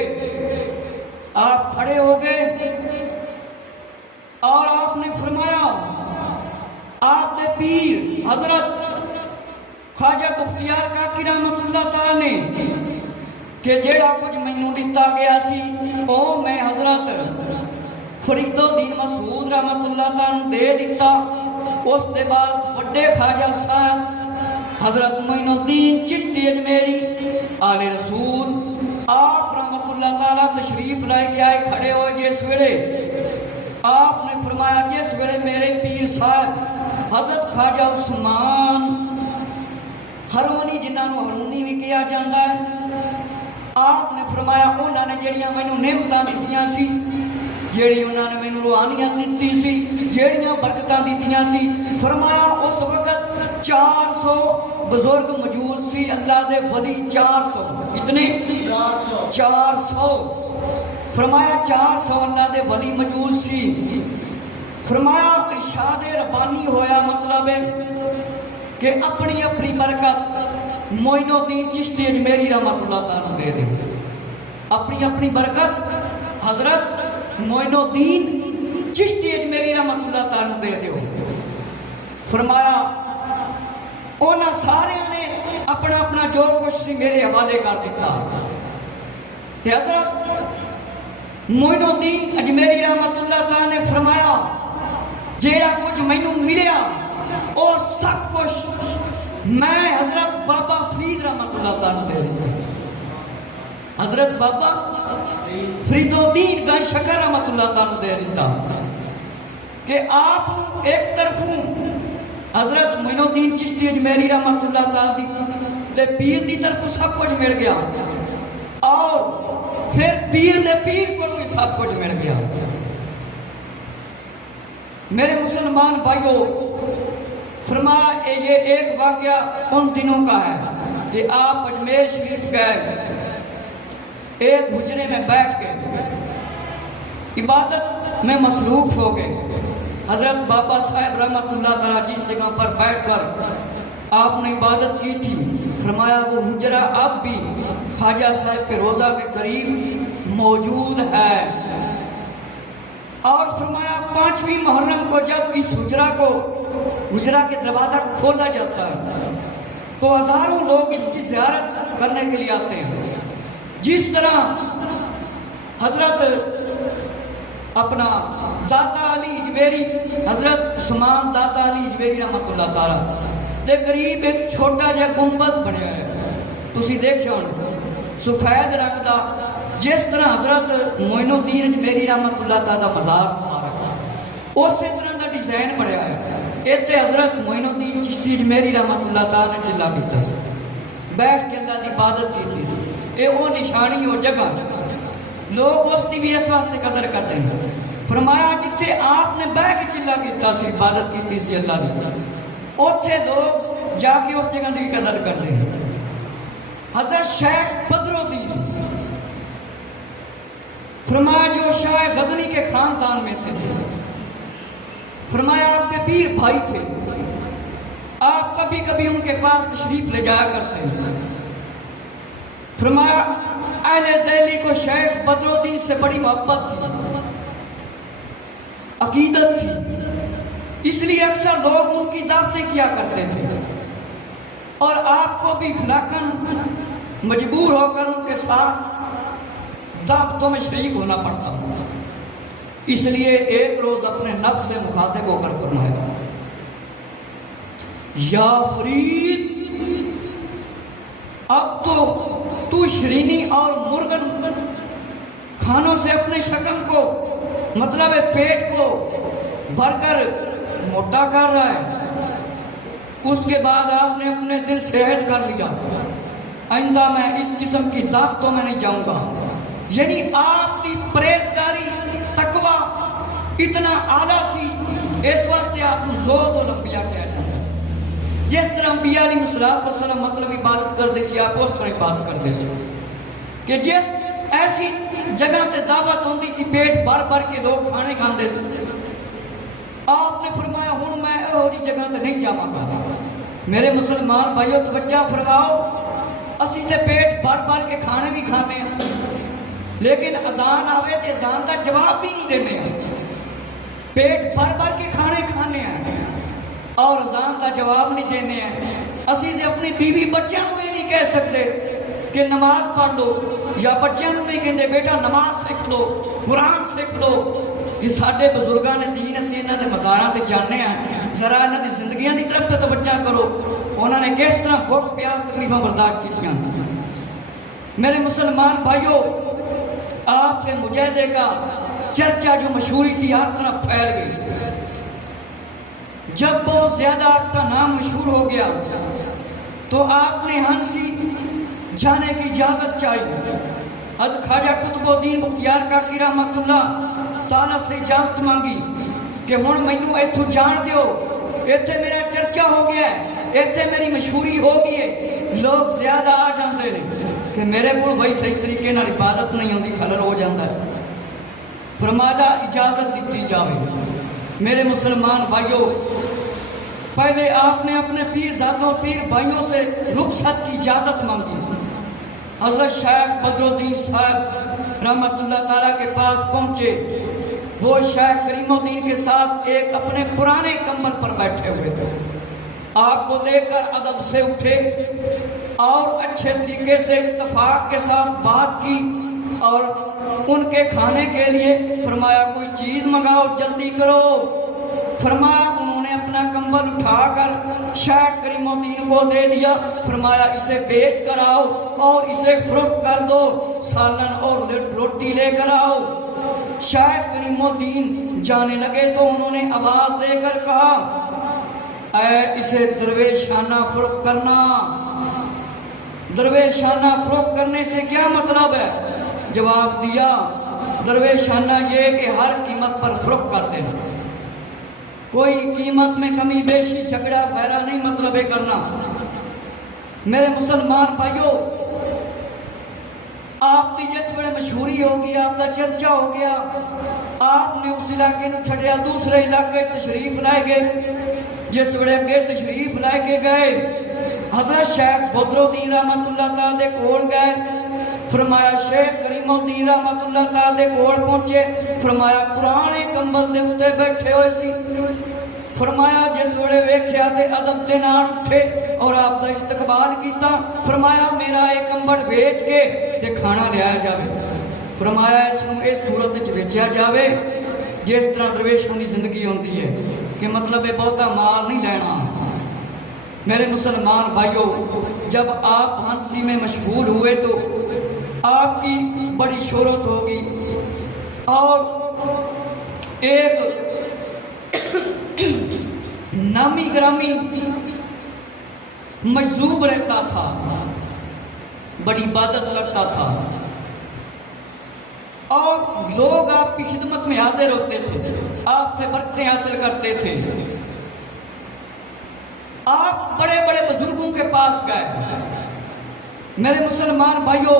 آپ کھڑے ہو گئے اور آپ نے فرمایا پیر حضرت خواجہ بختیار کاکی رحمت اللہ تعالی نے کہ جیڑا کچھ مینوں دتا گیا سی او میں حضرت فرید الدین مسعود رحمت اللہ تعالی نے دے دیتا. اس دے بعد وڈے خواجہ صاحب حضرت معین الدین چشتی اجمیری آل رسول آپ رحمت اللہ تعالی تشریف لائے کے آئے کھڑے ہوئے جس ویلے آپ نے فرمایا جس ویلے میرے پیر صاحب حضرت خواجہ عثمان ہرونی جنہاں نو ہرونی بھی کیا جاندہ ہے آپ نے فرمایا انہاں نے جڑیاں مینوں نعمتاں دتیاں سی جیڑی انہاں نے مینوں روحانیت دتی سی جیڑیاں برکتاں دتیاں سی فرمایا اس وقت 400 بزرگ موجود سی اللہ دے ولی 400 کتنے 400 فرمایا 400 اللہ دے ولی موجود سی فرمایا ارشاد ربانی ہویا مطلب ہے کہ اپنی اپنی برکت معین الدین چشتی اجمیری رحمت اللہ تعالیٰ دے دے اپنی اپنی برکت حضرت معین الدین چشتی اجمیری رحمت اللہ تعالیٰ دے دے فرمایا اونا سارے نے اپنا اپنا جو کچھ سی میرے حوالے کر دیتا تے حضرت معین الدین اجمیری رحمت اللہ تعالیٰ نے فرمایا جیڑا کچھ مینوں ملیا اور سب کچھ میں حضرت بابا فرید رحمت اللہ تعالیٰ دے دیتا حضرت بابا فرید الدین گن شکر رحمت اللہ تعالیٰ دے دیتا کہ آپ ایک طرفوں حضرت معین الدین چشتی اجمیری رحمت اللہ تعالیٰ دے پیر دی طرف سب کچھ مل گیا اور پھر پیر دے پیر کو بھی سب کچھ مل گیا. میرے مسلمان بھائیوں فرمایا یہ ایک واقعہ ان دنوں کا ہے کہ آپ اجمیر شریف گئے ایک حجرے میں بیٹھ کے عبادت میں مصروف ہو گئے. حضرت بابا صاحب رحمت اللہ تعالیٰ جس جگہ پر بیٹھ کر آپ نے عبادت کی تھی فرمایا وہ حجرہ اب بھی خواجہ صاحب کے روضہ کے قریب موجود ہے اور فرمایا 5ویں محرم کو جب اس حجرہ کے دروازہ کو کھولا جاتا ہے تو ہزاروں لوگ اس کی زیارت کرنے کے لیے آتے ہیں. جس طرح حضرت اپنا داتا علی اجمیری حضرت عثمان داتا علی اجمیری رحمت اللہ تعالیٰ دے قریب ایک چھوٹا جا گنبد بنیا ہے تسی دیکھو سفید رنگ دا جس طرح حضرت معین الدین اجمیری رحمت اللہ تعالیٰ مزار آ رہا ہے اسی طرح دا ڈیزائن بنیا ہے. ایتے حضرت معین الدین چشتی اجمیری رحمت اللہ تعالیٰ نے چلا کیتا سی بیٹھ کے اللہ دی عبادت کی سی. اے وہ نشانی ہو جگہ لوگ اس دی بھی اس واسطے قدر کرتے ہیں. فرمایا جتھے آپ نے بیٹھ کے چلا کیتا سی عبادت کیتی سی اللہ دی اوتھے لوگ جا کے اس جگہ دی بھی قدر کرتے ہیں. حضرت شیخ بدر الدین فرمایا جو شاہ غزنی کے خاندان میں سے تھے فرمایا آپ کے پیر بھائی تھے آپ کبھی کبھی ان کے پاس تشریف لے جایا کرتے ہیں. فرمایا اہل دہلی کو شیخ بدر الدین سے بڑی محبت تھی عقیدت تھی اس لیے اکثر لوگ ان کی دعوتیں کیا کرتے تھے اور آپ کو بھی اخلاقاً مجبور ہو کر ان کے ساتھ دعوتوں میں شریک ہونا پڑتا. اس لیے ایک روز اپنے نفس سے مخاطب ہو کر فرمایا یا فرید اب تو شرینی اور مرغن کھانوں سے اپنے شکم کو مطلب ہے پیٹ کو بھر کر موٹا کر رہا ہے. اس کے بعد آپ نے اپنے دل سے عہد کر لیا آئندہ میں اس قسم کی دعوتوں میں نہیں جاؤں گا. یعنی آپ کی پرہیزگاری تقوی اتنا اعلیٰ سی اس واسطے آپ کو زہد الانبیاء کہا جاتا ہے. جس طرح انبیاء علیہ السلام مطلب عبادت کر دے سی آپ اس طرح عبادت کر دے سی کہ جس ایسی جگہ تے دعوت ہوندی سی پیٹ بھر بھر کے لوگ کھانے کھاندے سی آپ نے فرمایا ہن میں ایہو جی جگہ تے نہیں جاواں گا. میرے مسلمان بھائیو توجہ فرماؤ اسی تے پیٹ بھر بھر کے کھانے بھی کھانے ہیں لیکن اذان آوے تے اذان دا جواب بھی نہیں دینے ہیں پیٹ بھر بھر کے کھانے کھانے ہیں اور اذان کا جواب نہیں دینے ہیں. اسی سے اپنی بیوی بچیاں کو یہ نہیں کہہ سکتے کہ نماز پڑھ لو، یا بچیاں کو نہیں کہتے بیٹا نماز سیکھ لو، قرآن سیکھ لو. کہ ساڈے بزرگاں نے دین اسی انہاں دے مزاراں تے جانے ہیں، ذرا انہاں دی زندگیاں دی طرف تے توجہ کرو. انہوں نے کس طرح بھوک پیاس تکلیفاں برداشت کیتیاں. میرے مسلمان بھائیوں، آپ کے مجاہدے کا چرچا جو مشہوری تھی ہر طرف پھیل گئی. جب بہت زیادہ آپ کا نام مشہور ہو گیا تو آپ نے ہنسی جانے کی اجازت چاہی. حضرت خواجہ قطب الدین بختیار کاکی رحمۃ اللہ تعالیٰ سے اجازت مانگی کہ ہن مینوں ایتھوں جان دیو، ایتھے میرا چرچا ہو گیا ہے، ایتھے میری مشہوری ہو گئی ہے، لوگ زیادہ آ جاندے نے کہ میرے کو بھائی صحیح طریقے نال عبادت نہیں ہوندی، خلل ہو جاتا ہے. فرمایا اجازت دیتی جاوے. میرے مسلمان بھائیوں، پہلے آپ نے اپنے پیر زادوں پیر بھائیوں سے رخصت کی اجازت مانگی. حضرت شیخ بدر الدین صاحب رحمۃ اللہ تعالیٰ کے پاس پہنچے. وہ شیخ کریم الدین کے ساتھ ایک اپنے پرانے کمبل پر بیٹھے ہوئے تھے. آپ کو دیکھ کر ادب سے اٹھے اور اچھے طریقے سے اتفاق کے ساتھ بات کی اور ان کے کھانے کے لیے فرمایا کوئی چیز منگاؤ، جلدی کرو. فرمایا انہوں نے اپنا کمبل اٹھا کر شیخ کریم الدین کو دے دیا. فرمایا اسے بیچ کر آؤ اور اسے فروخت کر دو، سالن اور روٹی لے کر آؤ. شیخ کریم الدین جانے لگے تو انہوں نے آواز دے کر کہا اے اسے درویشانہ فروخت کرنا. درویشانہ فروخت کرنے سے کیا مطلب ہے؟ جواب دیا درویشانہ یہ کہ ہر قیمت پر فروخت کر دینا، کوئی قیمت میں کمی بیشی جھگڑا وغیرہ نہیں مطلب کرنا. میرے مسلمان بھائیوں، آپ کی جس ویلے مشہوری ہو گئی، آپ کا چرچا ہو گیا، آپ نے اس علاقے نو چھڑیا دوسرے علاقے تشریف لائے گئے. جس ویلے اگے تشریف لائے کے گئے حضرت شیخ بدر الدین رحمۃ اللہ تعالیٰ دے کول گئے. فرمایا شیخ کریم الدین رحمۃ اللہ تعالیٰ دے کول پہنچے. فرمایا پرانے کمبل دے اتے بیٹھے ہوئے سی. فرمایا جس ویلے ویکھیا تے ادب دے نال اٹھے اور آپ دا استقبال کیتا. فرمایا میرا یہ کمبل بیچ کے تے کھانا لیا جاوے. فرمایا اس نو اس صورت وچ بیچیا جاوے جس طرح درویشاں دی زندگی ہوندی ہے کہ مطلب بہتا مال نہیں لینا. میرے مسلمان بھائیوں، جب آپ ہنسی میں مشغول ہوئے تو آپ کی بڑی شہرت ہوگی اور ایک نامی گرامی مجذوب رہتا تھا، بڑی عبادت کرتا تھا اور لوگ آپ کی خدمت میں حاضر ہوتے تھے، آپ سے برکتیں حاصل کرتے تھے. آپ بڑے بڑے بزرگوں کے پاس گئے. میرے مسلمان بھائیوں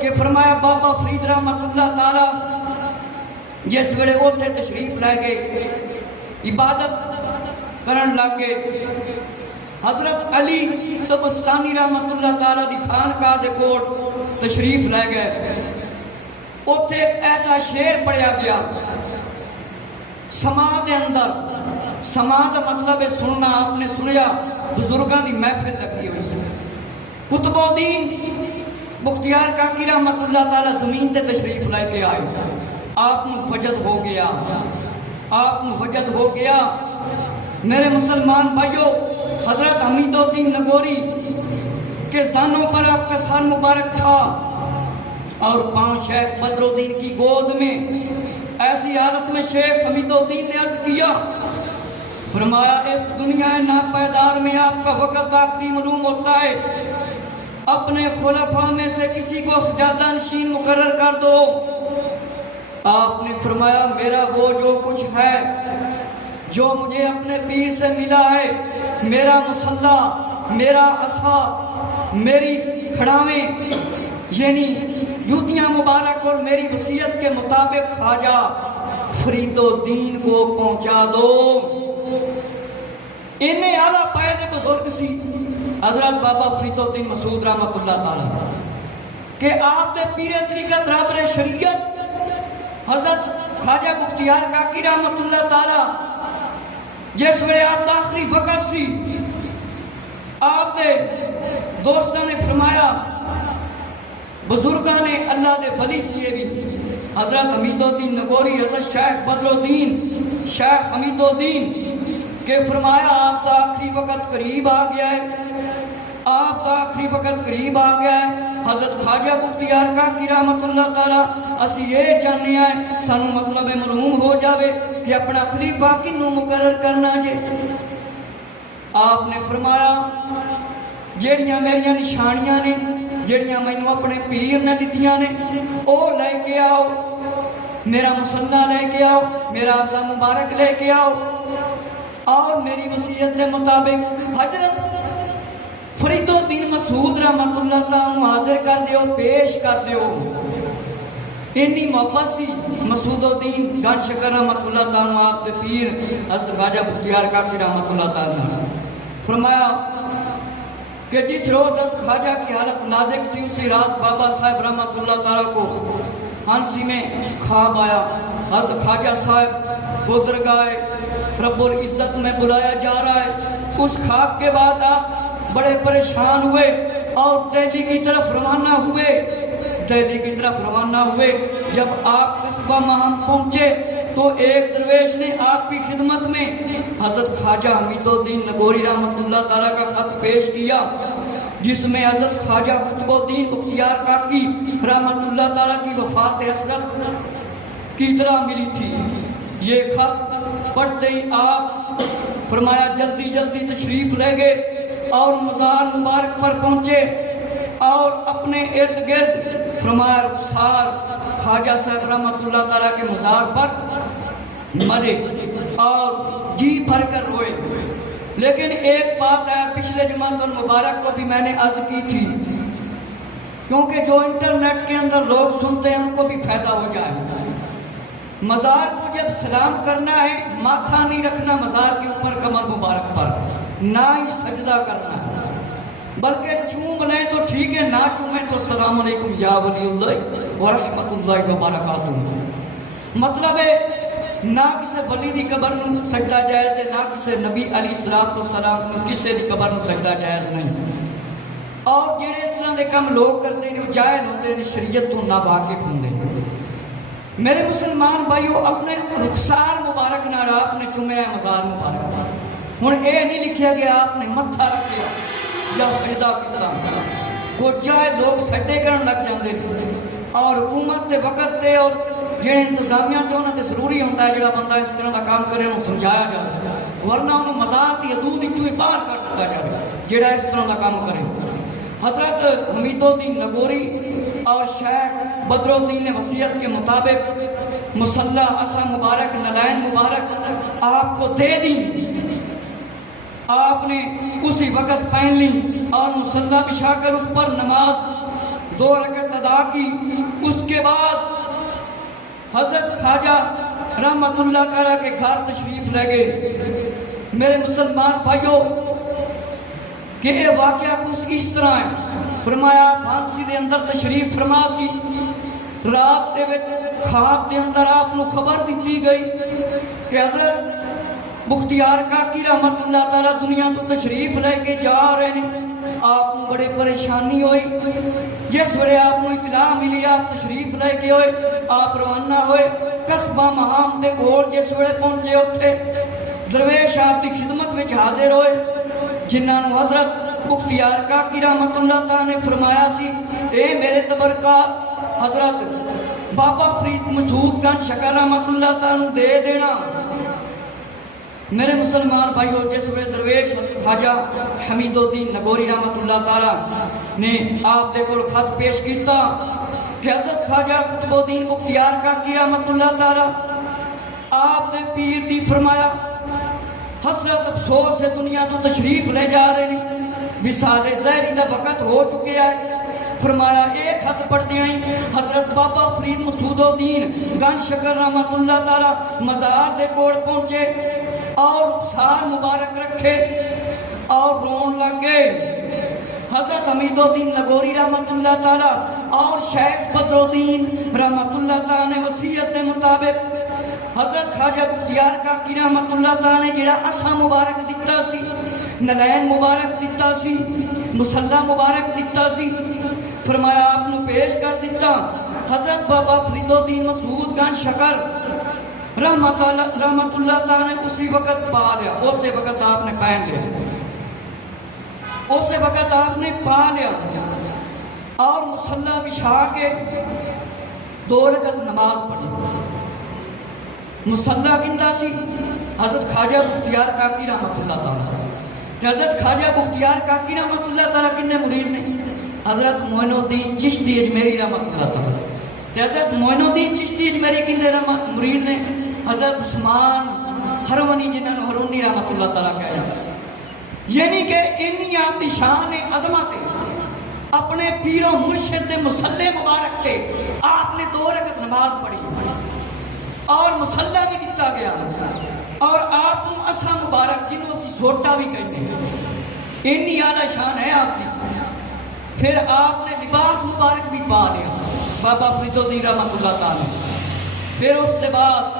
کہ فرمایا بابا فرید رحمۃ اللہ تعالی جس ویلے اوتھے تشریف لے گئے، عبادت کرن لگ گئے. حضرت علی سبستانی رحمۃ اللہ تعالی دی خانقاہ دے کول تشریف لے گئے. اوتھے ایک ایسا شعر پڑھیا گیا سماع دے اندر. سماع دا مطلب ہے سننا. آپ نے سنیا بزرگاں دی محفل لگی ہوئی سی. قطب الدین بختیار کاکی رحمۃ اللہ تعالی زمین تے تشریف لے کے آئے. آپ نو وجد ہو گیا، آپ نو وجد ہو گیا. میرے مسلمان بھائیوں، حضرت حمید الدین نگوری کے سانوں پر آپ کا سر مبارک تھا اور پاؤں شیخ بدر الدین کی گود میں. ایسی حالت میں شیخ حمید الدین نے عرض کیا، فرمایا اس دنیا ناپائیدار میں آپ کا وقت آخری معلوم ہوتا ہے، اپنے خلفاء میں سے کسی کو سجادہ نشین مقرر کر دو. آپ نے فرمایا میرا وہ جو کچھ ہے جو مجھے اپنے پیر سے ملا ہے، میرا مصلی، میرا عصا، میری کھڑاویں یعنی جوتیاں مبارک اور میری وصیت کے مطابق خواجہ فرید الدین کو پہنچا دو. انہیں اعلیٰ پائے دے بزرگ سی حضرت بابا فرید الدین مسعود رحمۃ اللہ تعالی کہ آپ دے پیر طریقت رابر شریعت حضرت خواجہ بختیار کاکی رحمۃ اللہ تعالی جس ویلے آپ دا آخری وقت سی آپ دے دوستاں نے فرمایا بزرگاں نے اللہ دے ولی سی بھی حضرت حمید الدین نگوری حضرت شیخ بدر الدین شیخ حمید الدین کہ فرمایا آپ دا آخری وقت قریب آ گیا ہے آپ دا آخری وقت قریب آ گیا ہے حضرت خواجہ بختیار کاکی رحمت اللہ تعالیٰ اسی یہ چاہنے آئے سانو مطلب معلوم ہو جاوے کہ اپنا خلیفہ کنوں مقرر کرنا جے آپ نے فرمایا جیڑیاں میریاں نشانیاں نے جیڑیاں میں نے اپنے پیر نے دیتیاں نے او لے کے آؤ میرا مصلہ لے کے آؤ میرا عصا مبارک لے کے آؤ اور میری وصیت کے مطابق حضرت فرید الدین مسعود رحمت اللہ تعالیٰ حاضر کر دیو پیش کر دیو انی محبت سی مسعود الدین گن شکر رحمت اللہ تعالیٰ آپ دے پیر حضرت خواجہ بختیار کاکی رحمت اللہ تعالیٰ فرمایا کہ جس روز حضرت خواجہ کی حالت نازک تھی اسی رات بابا صاحب رحمت اللہ تعالیٰ کو ہنسی میں خواب آیا حضرت خواجہ صاحب گودر گائے رب العزت میں بلایا جا رہا ہے اس خواب کے بعد آپ بڑے پریشان ہوئے اور دہلی کی طرف روانہ ہوئے جب آپ قصبہ مہم پہنچے تو ایک درویش نے آپ کی خدمت میں حضرت خواجہ حمید الدین نگوری رحمت اللہ تعالیٰ کا خط پیش کیا جس میں حضرت خواجہ قطب الدین بختیار کاکی رحمت اللہ تعالیٰ کی وفات حسرت کی طرح ملی تھی یہ خط پڑھتے ہی آپ فرمایا جلدی جلدی تشریف لے گئے اور مزار مبارک پر پہنچے اور اپنے ارد گرد فرمایا رخسار خواجہ صاحب رحمت اللہ تعالیٰ کے مزار پر مرے اور جی بھر کر روئے لیکن ایک بات ہے پچھلے جماعت المبارک کو بھی میں نے عرض کی تھی کیونکہ جو انٹرنیٹ کے اندر لوگ سنتے ہیں ان کو بھی فائدہ ہو جائے مزار کو جب سلام کرنا ہے ماتھا نہیں رکھنا مزار کے اوپر کمر مبارک پر نہ ہی سجدہ کرنا ہے بلکہ چوم لیں تو ٹھیک ہے نہ چومیں تو السلام علیکم یا ولی اللہ ورحمت اللہ وبرکاتہ مطلب ہے نہ کسی ولی دی قبر نو سجدہ جائز ہے نہ کسی نبی علیہ السلام نو کسی دی قبر نو سجدہ جائز نہیں اور جڑے اس طرح دے کم لوگ کرتے ہیں جاہل ہوتے ہیں شریعت تو نہ واقف ہوندے میرے مسلمان بھائیو اپنے رخسار مبارک نال آپ نے چومیا مزار مبارک ہن اے نہیں لکھیا گیا آپ نے متھا رکھیا یا سجدہ کیتا وہ جائے لوگ سجدے کرن لگ جاندے اور حکومت دے وقت تے اور جڑے انتظامیہ تے انہاں تے ضروری ہوندا ہے جڑا بندہ اس طرح دا کام کرے انہوں سمجھایا جائے ورنہ انہوں مزار دی حدود وچوں ہی باہر کر دتا جائے جڑا اس طرح دا کام کرے حضرت حمید الدین نگوری اور شیخ بدر الدین نے وصیت کے مطابق مصلح عصا مبارک نلائن مبارک آپ کو دے دی آپ نے اسی وقت پہن لی اور مصلح بچھا کر اس پر نماز 2 رکعت ادا کی اس کے بعد حضرت خواجہ رحمت اللہ تعالیٰ کے گھر تشریف لے گئے میرے مسلمان بھائیوں کہ یہ واقعہ کچھ اس طرح ہے فرمایا پھانسی دے اندر تشریف فرما سی رات دے خواب دے اندر آپ کو خبر دیتی گئی کہ حضرت بختیار کاکی رحمت اللہ تعالیٰ دنیا تو تشریف لے کے جا رہے ہیں آپ کو بڑے پریشانی ہوئی جس وڑے آپ کو اطلاع ملی آپ تشریف لے کے ہوئے آپ روانہ ہوئے قصبہ مہام دے کول جس وڑے پہنچے اتھے درویش آپ کی خدمت میں حاضر ہوئے جنہاں نے حضرت بختیار کاکی رحمت اللہ تعالیٰ نے فرمایا سی اے میرے تبرکات حضرت بابا فرید مسعود گن شکر رحمت اللہ تعالیٰ دے دینا میرے مسلمان بھائیو جس وقت درویش خواجہ حمید الدین نگوری رحمت اللہ تعالیٰ نے آپ دے کول خط پیش کیتا کہ حضرت خواجہ قطب الدین بختیار کاکی رحمت اللہ تعالیٰ آپ نے پیر بھی فرمایا حسرت افسوس ہے دنیا تو تشریف لے جا رہے ہیں وصال زہری دا وقت ہو چکے ہیں فرمایا ایک خط پڑھتے ہیں حضرت بابا فرید مسعود الدین گن شکر رحمت اللہ تعالیٰ مزار دے کوڑ پہنچے اور سار مبارک رکھے اور رون لگ گئے حضرت حمید الدین نگوری رحمت اللہ تعالیٰ اور شیخ بدر الدین رحمت اللہ تعالیٰ نے وصیت کے مطابق حضرت خواجہ بختیار کاکی رحمت اللہ تعالی نے جڑا اسا مبارک دتا سی، نلین مبارک دتا سی، مصلی مبارک دتا سی، فرمایا آپ نو پیش کر دیتا۔ حضرت بابا فرید الدین مسعود گنج شکر رحمت اللہ تعالی نے اسی وقت پا لیا، اسی وقت آپ نے پہن لیا، اسی وقت آپ نے پا لیا اور مصلی بچھا کے 2 رکعت نماز پڑھی۔ مصلی کندہ سی حضرت خواجہ بختیار کاکی رحمت اللہ تعالی، حضرت خواجہ بختیار کاکی رحمت اللہ تعالی کنے مرید نے؟ حضرت معین الدین چشتی اجمیری رحمت اللہ تعالی، حضرت معین الدین چشتی اجمیری کنے مرید نے؟ حضرت عثمان ہرونی جنہوں ہرونی رحمت اللہ تعالی کہا جاتا ہے۔ یعنی کہ انی آپ دی شان عظمت اپنے پیر و مرشد مصلی مبارک کے آپ نے 2 رکعت نماز پڑھی اور مصلی بھی دیتا گیا، اور آپ اسا مبارک جنہوں اسی زوٹا بھی کہتے ہیں، انی اعلیٰ شان ہے آپ کی۔ پھر آپ نے لباس مبارک بھی پا لیا بابا فرید الدین رحمت اللہ تعالی۔ پھر اس کے بعد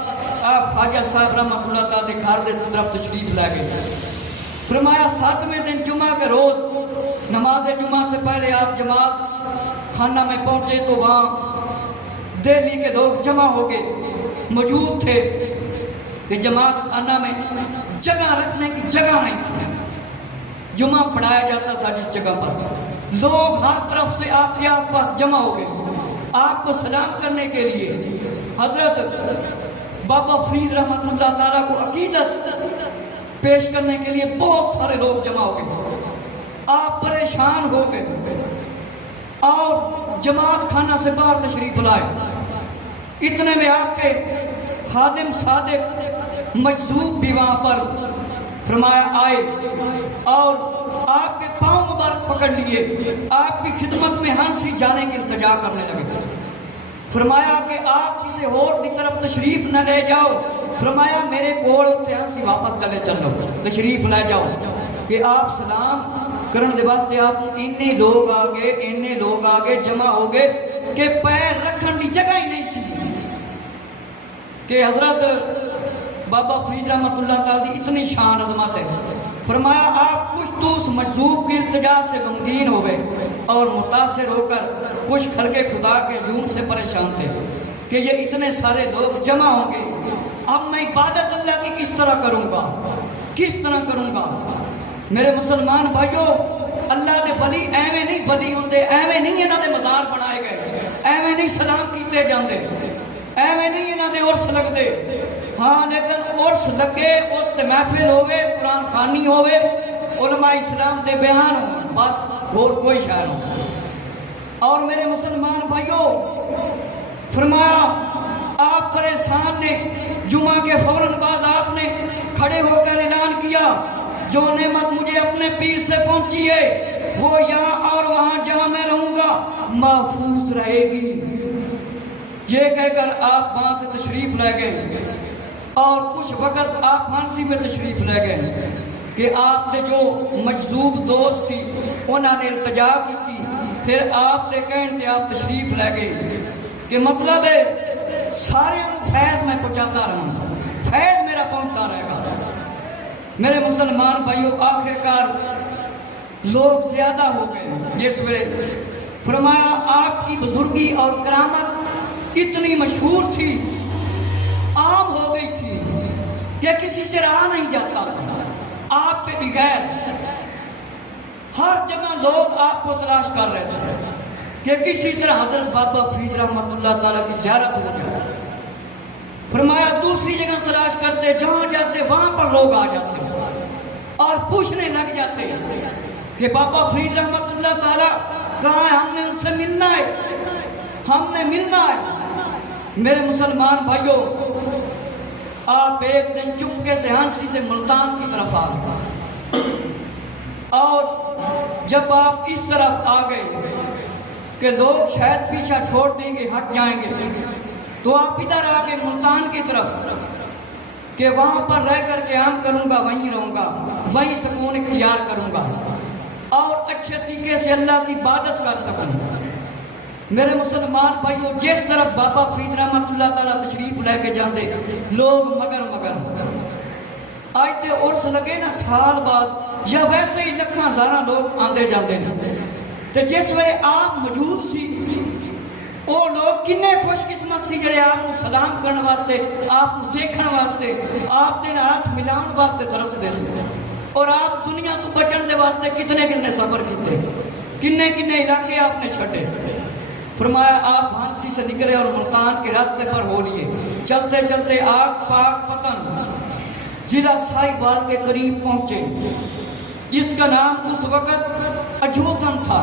آپ خواجہ صاحب رحمت اللہ تعالی گھر دے طرف تشریف لے گئے۔ فرمایا 7ویں دن جمعہ کے روز نماز جمعہ سے پہلے آپ جماعت خانہ میں پہنچے تو وہاں دہلی کے لوگ جمع ہو گئے، موجود تھے کہ جماعت خانہ میں جگہ رکھنے کی جگہ نہیں تھی، جمعہ پڑھایا جاتا تھا جس جگہ پر، لوگ ہر طرف سے آپ کے آس پاس جمع ہو گئے آپ کو سلام کرنے کے لیے۔ حضرت بابا فرید رحمت اللہ تعالیٰ کو عقیدت پیش کرنے کے لیے بہت سارے لوگ جمع ہو گئے، آپ پریشان ہو گئے اور جماعت خانہ سے باہر تشریف لائے۔ اتنے میں آپ کے خادم صادق مجذوب بھی وہاں پر فرمایا آئے اور آپ کے پاؤں مبارک پکڑ لیے، آپ کی خدمت میں ہنسی جانے کی التجا کرنے لگے۔ فرمایا کہ آپ کسی اور کی طرف تشریف نہ لے جاؤ، فرمایا میرے کول تے ہنسی واپس چلے چلو، تشریف لے جاؤ کہ آپ سلام کرن دے واسطے آپ اتنے لوگ آگے جمع ہو گئے کہ پیر رکھن دی جگہ ہی نہیں سی، کہ حضرت بابا فرید رحمت اللہ تعالی دی اتنی شان عظمت ہے۔ فرمایا آپ کچھ تو اس مجذوب کی التجا سے غمگین ہوئے اور متاثر ہو کر کچھ خلق خدا کے ہجوم سے پریشان تھے کہ یہ اتنے سارے لوگ جمع ہوں گے، اب میں عبادت اللہ کی کس طرح کروں گا؟ میرے مسلمان بھائیو، اللہ دے ولی ایویں نہیں ولی ہوندے، ایویں نہیں انہاں دے مزار بنائے گئے، ایویں نہیں سلام کیتے جاندے، ایویں نہیں انہاں دے عرس لگدے، ہاں لیکن عرس لگے اس تے محفل ہوئے، قرآن خوانی ہوئے، علماء اسلام دے بیان ہوں، بس اور کوئی شاعر ہوں۔ اور میرے مسلمان بھائیو، فرمایا آپ پریشان نے، جمعہ کے فوراً بعد آپ نے کھڑے ہو کر اعلان کیا جو نعمت مجھے اپنے پیر سے پہنچی ہے وہ یہاں اور وہاں جہاں میں رہوں گا محفوظ رہے گی۔ یہ کہہ کر آپ وہاں سے تشریف لے گئے اور کچھ وقت آپ ہنسی میں تشریف لے گئے کہ آپ نے جو مجذوب دوست تھی انہوں نے التجا کی تھی، پھر آپ نے کہنے آپ تشریف لے گئے کہ مطلب ہے سارے فیض میں پہنچاتا رہا، فیض میرا پہنچتا رہے گا۔ میرے مسلمان بھائیو، آخر کار لوگ زیادہ ہو گئے جس ویلے فرمایا آپ کی بزرگی اور کرامت اتنی مشہور تھی، عام ہو گئی تھی کہ کسی سے رہا نہیں جاتا تھا، آپ کے بغیر ہر جگہ لوگ آپ کو تلاش کر رہے تھے کہ کسی طرح حضرت بابا فرید رحمت اللہ تعالیٰ کی زیارت ہو جائے۔ فرمایا دوسری جگہ تلاش کرتے، جہاں جاتے وہاں پر لوگ آ جاتے اور پوچھنے لگ جاتے کہ بابا فرید رحمت اللہ تعالیٰ کہاں ہے، ہم نے ان سے ملنا ہے، ہم نے ملنا ہے۔ میرے مسلمان بھائیوں، آپ ایک دن چپکے سے ہنسی سے ملتان کی طرف آ گئے اور جب آپ اس طرف آ گئے کہ لوگ شاید پیچھا چھوڑ دیں گے، ہٹ جائیں گے، تو آپ ادھر آ گئے ملتان کی طرف کہ وہاں پر رہ کر کے عام کروں گا، وہیں رہوں گا، وہیں سکون اختیار کروں گا اور اچھے طریقے سے اللہ کی عبادت کر سکوں۔ میرے مسلمان بھائیو، جس طرف بابا فرید رحمت اللہ تعالیٰ تشریف لے کے جاندے لوگ مگر آج تے عرس لگے نا سال بعد یا ویسے ہی لکھاں ہزاراں لوگ آندے جاندے نے، تے جس ویلے آپ موجود سی وہ لوگ کنے خوش قسمت سی جڑے آپ کو سلام کرنے واسطے، آپ کو دیکھنے واسطے، آپ دے ہاتھ ملاؤن واسطے ترس دے سکتے، اور آپ دنیا تو بچن دے واسطے کتنے سفر کیتے، کنے علاقے آپ نے چھڑے۔ فرمایا آپ ہانسی سے نکلے اور ملتان کے راستے پر ہو لیے، چلتے چلتے آگ پاک پتن ضلع ساہیوال کے قریب پہنچے، جس کا نام اس وقت اجودھن تھا،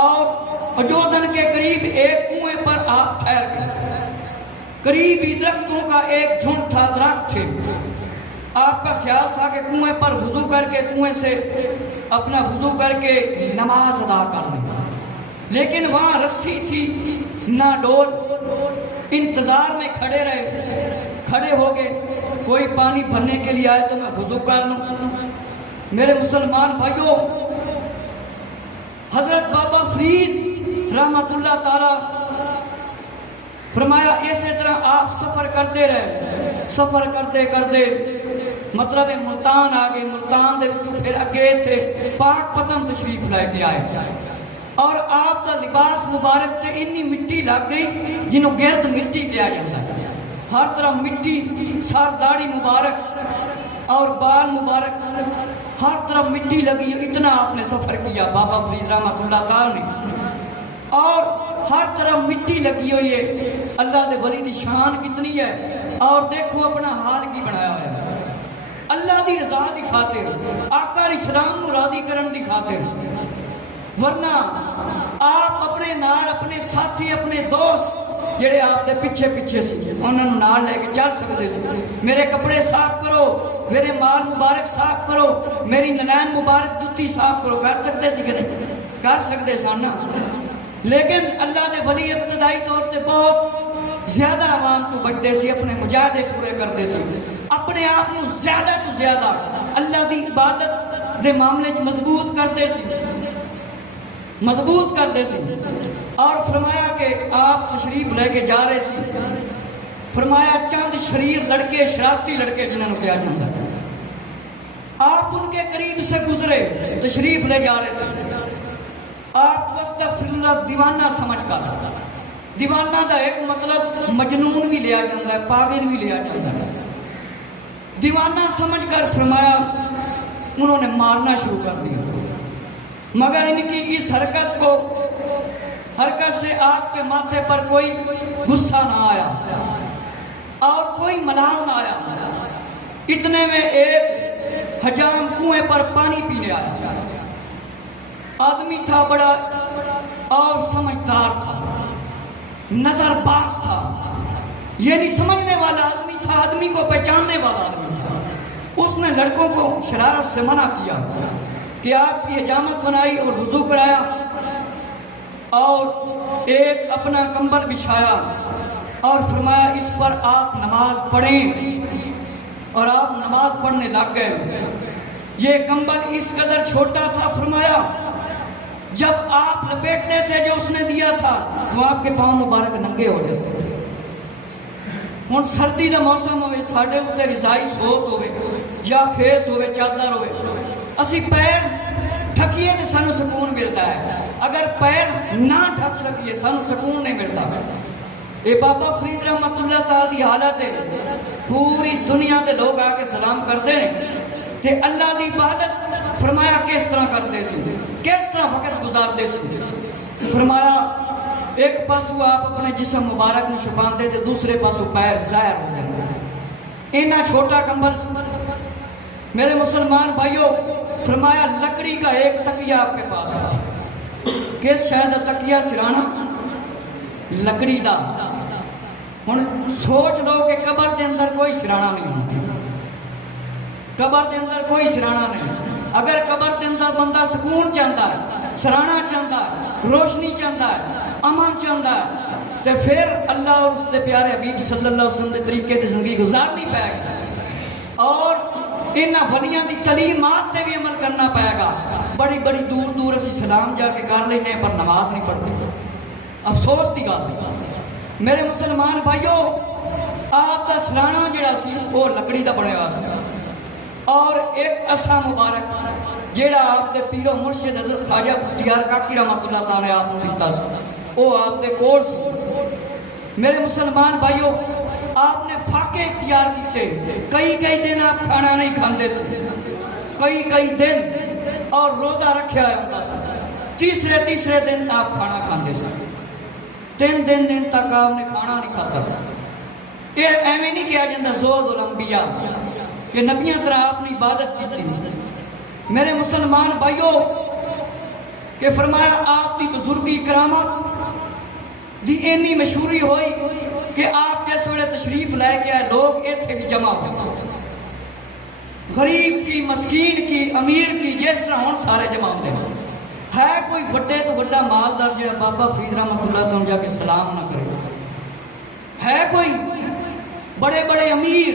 اور اجودھن کے قریب ایک کنویں پر آپ ٹھہر گئے۔ قریب ہی درختوں کا ایک جھنڈ تھا، درخت تھے۔ آپ کا خیال تھا کہ کنویں پر وضو کر کے، کنویں سے اپنا وضو کر کے نماز ادا کر لیں، لیکن وہاں رسی تھی نہ ڈور۔ انتظار میں کھڑے رہے، کھڑے ہو گئے، کوئی پانی بھرنے کے لیے آئے تو میں وضو کر لوں۔ میرے مسلمان بھائیوں، حضرت بابا فرید رحمت اللہ تعالی فرمایا اسی طرح آپ سفر کرتے رہے، سفر کرتے کرتے مطلب ملتان آگے، ملتان دے پھر اگے تھے پاک پتن تشریف لے کے آئے، اور آپ کا لباس مبارک تے انی مٹی لگ گئی جنہوں گرد مٹی کیا جاتا ہے، ہر طرح مٹی، سر داڑھی مبارک اور بال مبارک ہر طرف مٹی لگی، اتنا آپ نے سفر کیا بابا فرید رحمت اللہ تعالی نے، اور ہر طرف مٹی لگی ہوئی ہے۔ اللہ دے ولی دی شان کتنی ہے، اور دیکھو اپنا حال کی بنایا ہے، اللہ دی رضا دی خاطر، آقا علیہ السلام کو راضی کرن دی خاطر، ورنہ آپ اپنے نال اپنے ساتھی، اپنے دوست جڑے آپ دے پیچھے پیچھے سی انہوں نال لے کے چل سکتے سی، میرے کپڑے صاف کرو، میرے مال مبارک صاف کرو، میری ننین مبارک جتی صاف کرو، کر سکتے سی کہ نہیں؟ کر سکتے سن، لیکن اللہ دے ولی ابتدائی طور تے بہت زیادہ عوام تو بچتے سی، اپنے مجاہدے پورے کرتے سی، اپنے آپ کو زیادہ تو زیادہ اللہ دی عبادت دے معاملے مضبوط کرتے سی، مضبوط کرتے سی۔ اور فرمایا کہ آپ تشریف لے کے جا رہے سی، فرمایا چند شریر لڑکے، شرارتی لڑکے جنہوں نے کیا جاتا ہے، آپ ان کے قریب سے گزرے، تشریف لے جا رہے تھے، آپ کو استغفر اللہ دیوانہ سمجھ کر، دیوانہ دا ایک مطلب مجنون بھی لیا جاتا ہے، پاگل بھی لیا جاتا ہے، دیوانہ سمجھ کر فرمایا انہوں نے مارنا شروع کر دیا، مگر ان کی اس حرکت سے آپ کے ماتھے پر کوئی غصہ نہ آیا اور کوئی ملال نہ آیا۔ اتنے میں ایک حجام کنویں پر پانی پینے آیا، آدمی تھا بڑا اور سمجھدار تھا، نظر باز تھا، یہ نہیں سمجھنے والا آدمی تھا، آدمی کو پہچاننے والا آدمی تھا۔ اس نے لڑکوں کو شرارت سے منع کیا کہ آپ کی حجامت بنائی اور وضو کرایا، اور ایک اپنا کمبل بچھایا اور فرمایا اس پر آپ نماز پڑھیں، اور آپ نماز پڑھنے لگ گئے۔ یہ کمبل اس قدر چھوٹا تھا، فرمایا جب آپ لپیٹتے تھے جو اس نے دیا تھا وہ آپ کے پاؤں مبارک ننگے ہو جاتے تھے۔ ہن سردی دا موسم ہوئے، ساڑھے اتے رضائی سوت ہوئے یا خیس ہوئے، چادر ہوئے، اسی پیر ٹھکیے تو سانو سکون ملتا ہے، اگر پیر نہ ٹھک سکیے سانو سکون نہیں ملتا۔ اے بابا فرید رحمت اللہ تعالی دی حالت ہے، پوری دنیا دے لوگ آ کے سلام کرتے ہیں، تے اللہ دی عبادت فرمایا کس طرح کرتے سی، کس طرح وقت گزارتے سی۔ فرمایا ایک پاسو آپ اپنے جسم مبارک میں چھپاندے تھے، دوسرے پاسو پیر ظاہر ہو جاتے، اینا چھوٹا کمبل۔ میرے مسلمان بھائیوں، فرمایا لکڑی کا ایک تکیہ آپ کے پاس تھا، کس شاید تکیہ سرانا لکڑی دا۔ ہن سوچ لو کہ قبر دے اندر کوئی سرانا نہیں ہوتا، قبر دے اندر کوئی سرانا نہیں۔ اگر قبر دے اندر بندہ سکون چاہتا ہے، سرانا چاہتا ہے، روشنی چاہتا ہے، امن چاہتا ہے، تو پھر اللہ اور اس دے پیارے حبیب صلی اللہ علیہ وسلم دے طریقے تے زندگی گزارنی پائے گی، اور انہاں ولیاں دی تعلیمات تے بھی عمل کرنا پائے گا۔ بڑی بڑی دور دور اسی سلام جا کے کر لینے پر نماز نہیں پڑھتے، افسوس کی گل میرے مسلمان بھائیو، آپ کا سرانا جڑا سی وہ لکڑی کا بنیا ہوا سی، اور ایک اسا مبارک جڑا آپ کے پیرو مرشد حضرت خواجہ بختیار کاکی رحمۃ اللہ تعالی نے آپ کو دیتا سی، وہ آپ کے کول سی۔ میرے مسلمان بھائیو، آپ نے فاقے اختیار کیتے، کئی دن آپ کھانا نہیں کھاندے سے، کئی دن اور روزہ رکھیا ہوتا سی، تیسرے دن آپ کھانا کھاندے سے، تین دن تک آپ نے کھانا نہیں کھاتا۔ یہ ایویں نہیں کیا جاتا زود الانبیاء کہ نبیاں طرح آپ نے عبادت کی تھی۔ میرے مسلمان بھائیو کہ فرمایا آپ کی بزرگی کرامت دی اینی مشہوری ہوئی کہ آپ جس ویلے تشریف لے کے آئے لوگ ایتھے بھی جمع ہو گئے، غریب کی، مسکین کی، امیر کی، جس طرح ہوں سارے جمع ہوتے ہیں۔ ہے کوئی وڈے تو وڈا مالدار جڑا بابا فرید رحمۃ اللہ تعالی جا کے سلام نہ کرے؟ ہے کوئی بڑے امیر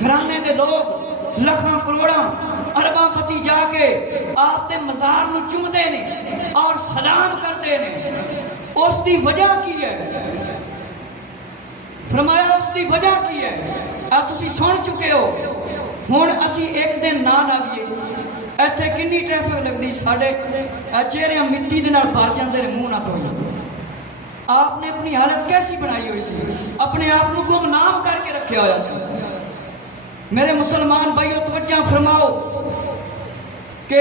گھرانے دے لوگ لکھاں کروڑاں ارباں پتی جا کے آپ دے مزار نو چومدے نے اور سلام کرتے نے؟ اس دی وجہ کی ہے؟ فرمایا اس دی وجہ کی ہے؟ تسی سن چکے ہو۔ ہن اسی ایک دن نہ لاویے، ایتھے کنی ٹریفک لگدی، ساڈے چہرے مٹی دے نال بھر جاندے نے، منہ نہ دھوئے۔ آپ نے اپنی حالت کیسی بنائی ہوئی سی؟ اپنے آپ کو گمنام کر کے رکھے ہوا سی۔ میرے مسلمان بھائیو توجہ فرماؤ کہ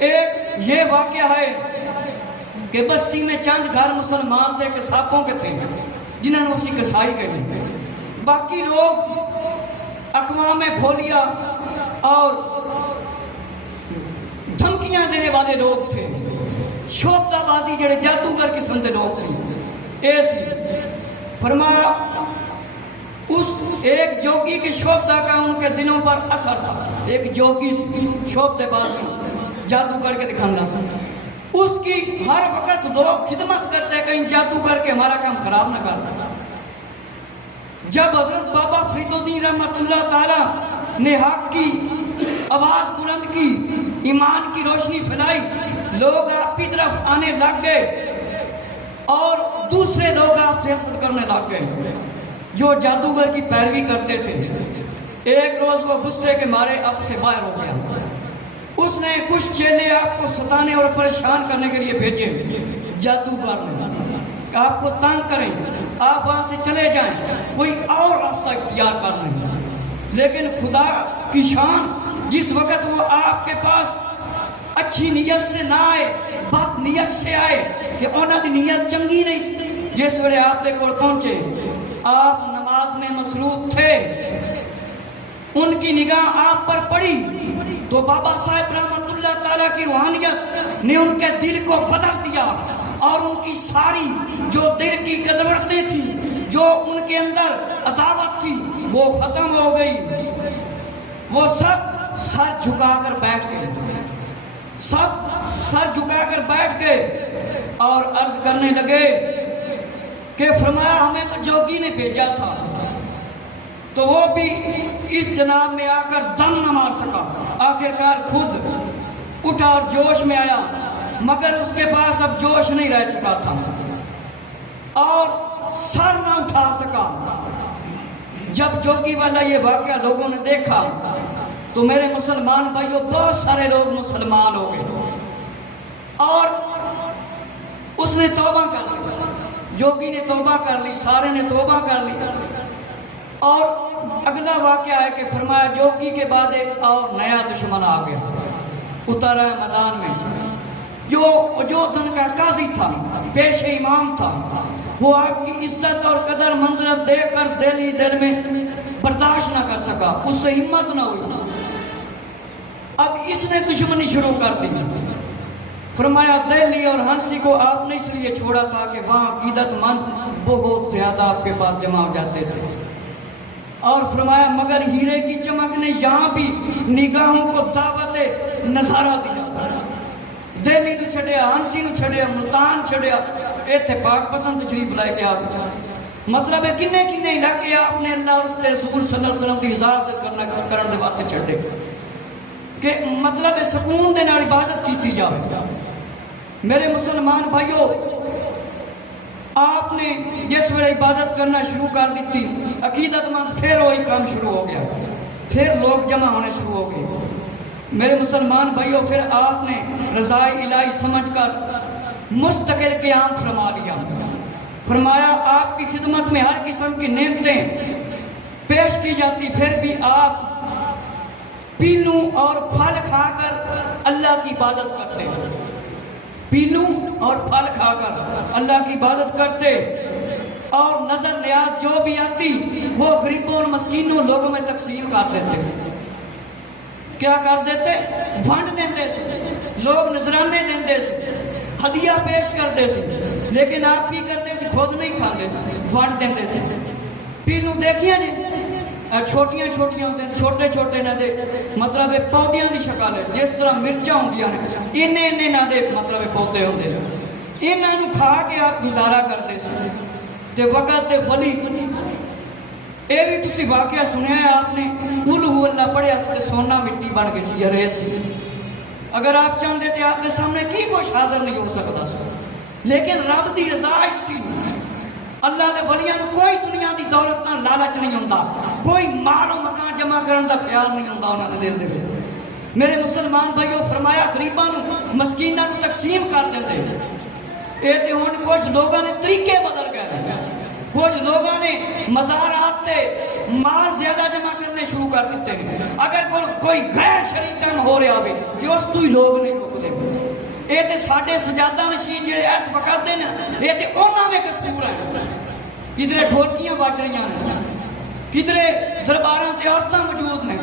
ایک یہ واقعہ ہے کہ بستی میں چند گھر مسلمان تھے، کسابوں کے تھے، جنہوں نے اسی کسائی کرنی، باقی لوگ اقوام بھولیا اور دھمکیاں دینے والے لوگ تھے، شوبدہ بازی جڑے جادوگر قسم کے لوگ سی۔ ایسی فرمایا اس ایک جوگی کے شوبدہ کا ان کے دلوں پر اثر تھا، ایک جوگی شوبدہ بازی جادو کر کے دکھانا سا، اس کی ہر وقت لوگ خدمت کرتے کہیں جادو کر کے ہمارا کام خراب نہ کرنا۔ جب حضرت بابا فرید الدین رحمۃ اللہ تعالی نے حق کی آواز بلند کی، ایمان کی روشنی پھیلائی، لوگ آپ کی طرف آنے لگ گئے اور دوسرے لوگ آپ سے حسد کرنے لگ گئے جو جادوگر کی پیروی کرتے تھے۔ ایک روز وہ غصے کے مارے اب سے باہر ہو گیا، اس نے کچھ چیلے آپ کو ستانے اور پریشان کرنے کے لیے بھیجے، جادوگر نے کہ آپ کو تنگ کریں، آپ وہاں سے چلے جائیں، کوئی اور راستہ اختیار کر لیں۔ لیکن خدا کی شان، جس وقت وہ آپ کے پاس اچھی نیت سے نہ آئے، بد نیت سے آئے کہ انہوں کی نیت چنگی نہیں، جس وقت آپ دے کول پہنچے، آپ نماز میں مصروف تھے، ان کی نگاہ آپ پر پڑی تو بابا صاحب رحمۃ اللہ تعالیٰ کی روحانیت نے ان کے دل کو بدل دیا، اور ان کی ساری جو دل کی گدوڑتیں تھیں، جو ان کے اندر عداوت تھی، وہ ختم ہو گئی۔ وہ سب سر جھکا کر بیٹھ گئے، سب سر جھکا کر بیٹھ گئے اور عرض کرنے لگے کہ فرمایا ہمیں تو جوگی نے بھیجا تھا، تو وہ بھی اس جناب میں آ کر دم نہ مار سکا، آخرکار خود اٹھا اور جوش میں آیا، مگر اس کے پاس اب جوش نہیں رہ چکا تھا اور سر نہ اٹھا سکا۔ جب جوگی والا یہ واقعہ لوگوں نے دیکھا تو میرے مسلمان بھائیوں بہت سارے لوگ مسلمان ہو گئے اور اس نے توبہ کر لی، جوگی نے توبہ کر لی، سارے نے توبہ کر لی۔ اور اگلا واقعہ ہے کہ فرمایا جوگی کے بعد ایک اور نیا دشمن آ گیا، اترا ہے میدان میں، جو دن کا قاضی تھا، پیش امام تھا، وہ آپ کی عزت اور قدر منزلت دے کر دل میں برداشت نہ کر سکا، اس سے ہمت نہ ہوئی، اب اس نے دشمنی شروع کر دی۔ فرمایا دہلی اور ہنسی کو آپ نے اس لیے چھوڑا تھا کہ وہاں عقیدت مند بہت زیادہ آپ کے پاس جمع ہو جاتے تھے، اور فرمایا مگر ہیرے کی چمک نے یہاں بھی نگاہوں کو دعوت نظارہ دیا، دہلی نو چھڑیا، ہنسی نو چھڑیا، ملتان چھڑیا، ایتھے پاک پتن تشریف لائے کے آ گیا۔ مطلب ہے کنے علاقے آپ نے اللہ اور اس کے رسول صلی اللہ علیہ وسلم کی حفاظت کرنے دے واسطے چھڑے کہ مطلب سکون دے نال عبادت کیتی جاوے۔ میرے مسلمان بھائیو آپ نے جس ویلے عبادت کرنا شروع کر دیتی، عقیدت مند پھر وہی کام شروع ہو گیا، پھر لوگ جمع ہونے شروع ہو گئے۔ میرے مسلمان بھائیوں، پھر آپ نے رضائے الہی سمجھ کر مستقل قیام فرما لیا۔ فرمایا آپ کی خدمت میں ہر قسم کی نعمتیں پیش کی جاتی، پھر بھی آپ پینوں اور پھل کھا کر اللہ کی عبادت کرتے، پینوں اور پھل کھا کر اللہ کی عبادت کرتے، اور نظر نیاز جو بھی آتی وہ غریبوں اور مسکینوں لوگوں میں تقسیم کر دیتے۔ کیا کر دیتے؟ ونڈ دیندے سے، لوگ نذرانے دیندے سے، ہدیہ پیش کرتے سے، لیکن آپ کی کرتے سے خود نہیں کھاتے سے، ونڈ دیندے سے۔ پینوں دیکھیے جی، چھوٹیاں چھوٹیاں ہوتے ہیں، چھوٹے چھوٹے نہ دے مطلب پودیاں دی شکل ہے، جس طرح مرچاں ہوندیاں نے، انہیں نہ دے مطلب پودے ہوتے ہیں، انہاں نوں کھا کے آپ گزارا کرتے سے۔ تے وقت دے ولی اے بھی تسی واقعہ سنیا ہے آپ نے، قل ہو اللہ پڑھے استے سونا مٹی بن گئی سی، ریت سی۔ اگر آپ چاہتے تھے آپ کے سامنے کی کچھ حاضر نہیں ہو سکتا سی، لیکن رب دی رضا سی۔ اللہ دے ولیاں نوں کوئی دنیا دی دولت نہ لالچ نہیں ہوندا، کوئی مال و مکان جمع کرن دا خیال نہیں ہوندا انہاں دے دل دے وچ۔ میرے مسلمان بھائیو، فرمایا غریباں نوں مسکیناں نوں تقسیم کر دیندے۔ اے تے ہن کچھ لوگاں نے طریقے بدل گئے، کچھ لوگوں نے مزارات تے مال زیادہ جمع کرنے شروع کر دیتے ہیں۔ اگر کوئی غیر شرعی کام ہو رہا ہوئے کہ اس تو ہی لوگ نہیں رکتے۔ یہ تے ساڈے سجادہ نشین جڑے اس وقت دے نا، یہ تے انہاں دے قصور ہیں۔ کدھرے ڈھولکیاں بج رہی ہیں، کدھرے درباراں تے عورتاں موجود نے،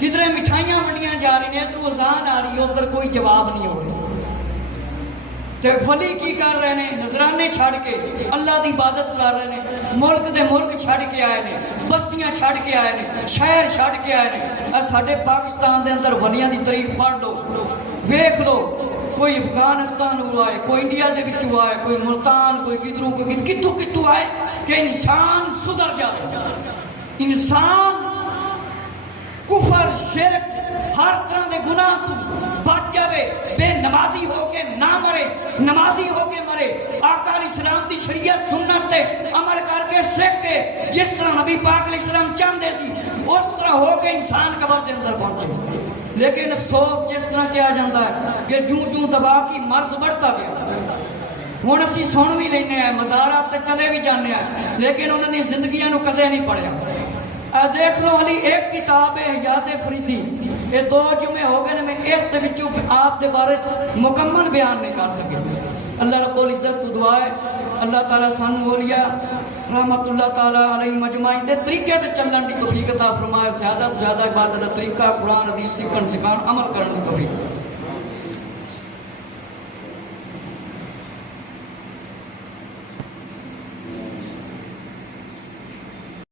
کدھرے مٹھائیاں ونڈیاں جا رہی ہیں، ادھر اذان آ رہی ہے، ادھر کوئی جواب نہیں ہو رہا۔ تے ولی کی کر رہے ہیں؟ نذرانے چھڑ کے اللہ دی عبادت کر رہے ہیں، ملک دے ملک چھڑ کے آئے ہیں، بستیاں چھڑ کے آئے ہیں، شہر چھڑ کے آئے ہیں۔ ساڈے پاکستان دے اندر ولیاں دی تاریخ پڑھ لو، ویکھ لو، کوئی افغانستان آئے، کوئی انڈیا دے وچوں آئے، کوئی ملتان، کوئی کدھروں کوئی کتوں آئے، کہ انسان سدھر جائے، انسان کفر شرک ہر طرح دے گناہ تو بچ جاوے، بے نمازی ہو کے نہ مرے، نمازی ہو کے مرے، آقا علیہ السلام دی شریعت سنت تے عمل کر کے سیکھ کے جس طرح نبی پاک علیہ السلام چاہتے سی اس طرح ہو کے انسان قبر دے اندر پہنچے۔ لیکن افسوس جس طرح کیا جاتا ہے کہ جوں دبا کی مرض بڑھتا گیا۔ ہوں اسی سن بھی لینے ہیں، مزارات تے چلے بھی جانے ہیں، لیکن انہوں نے زندگیاں نو کدے نہیں پڑھیا۔ دیکھ لو علی ایک کتاب ہے حیات فریدی، یہ 2 جمعے ہو گئے میں اس دے وچوں آپ دے بارے مکمل بیان نہیں کر سکے۔ اللہ رب العزت تو دعا ہے اللہ تعالیٰ سانو اولیاء رحمت اللہ تعالیٰ علیہ مجمعین دے طریقے تے چلن دی توفیق عطا فرمائے، زیادہ تو زیادہ عبادت دا طریقہ قرآن حدیث سیکھن سکھان عمل کرن دی توفیق۔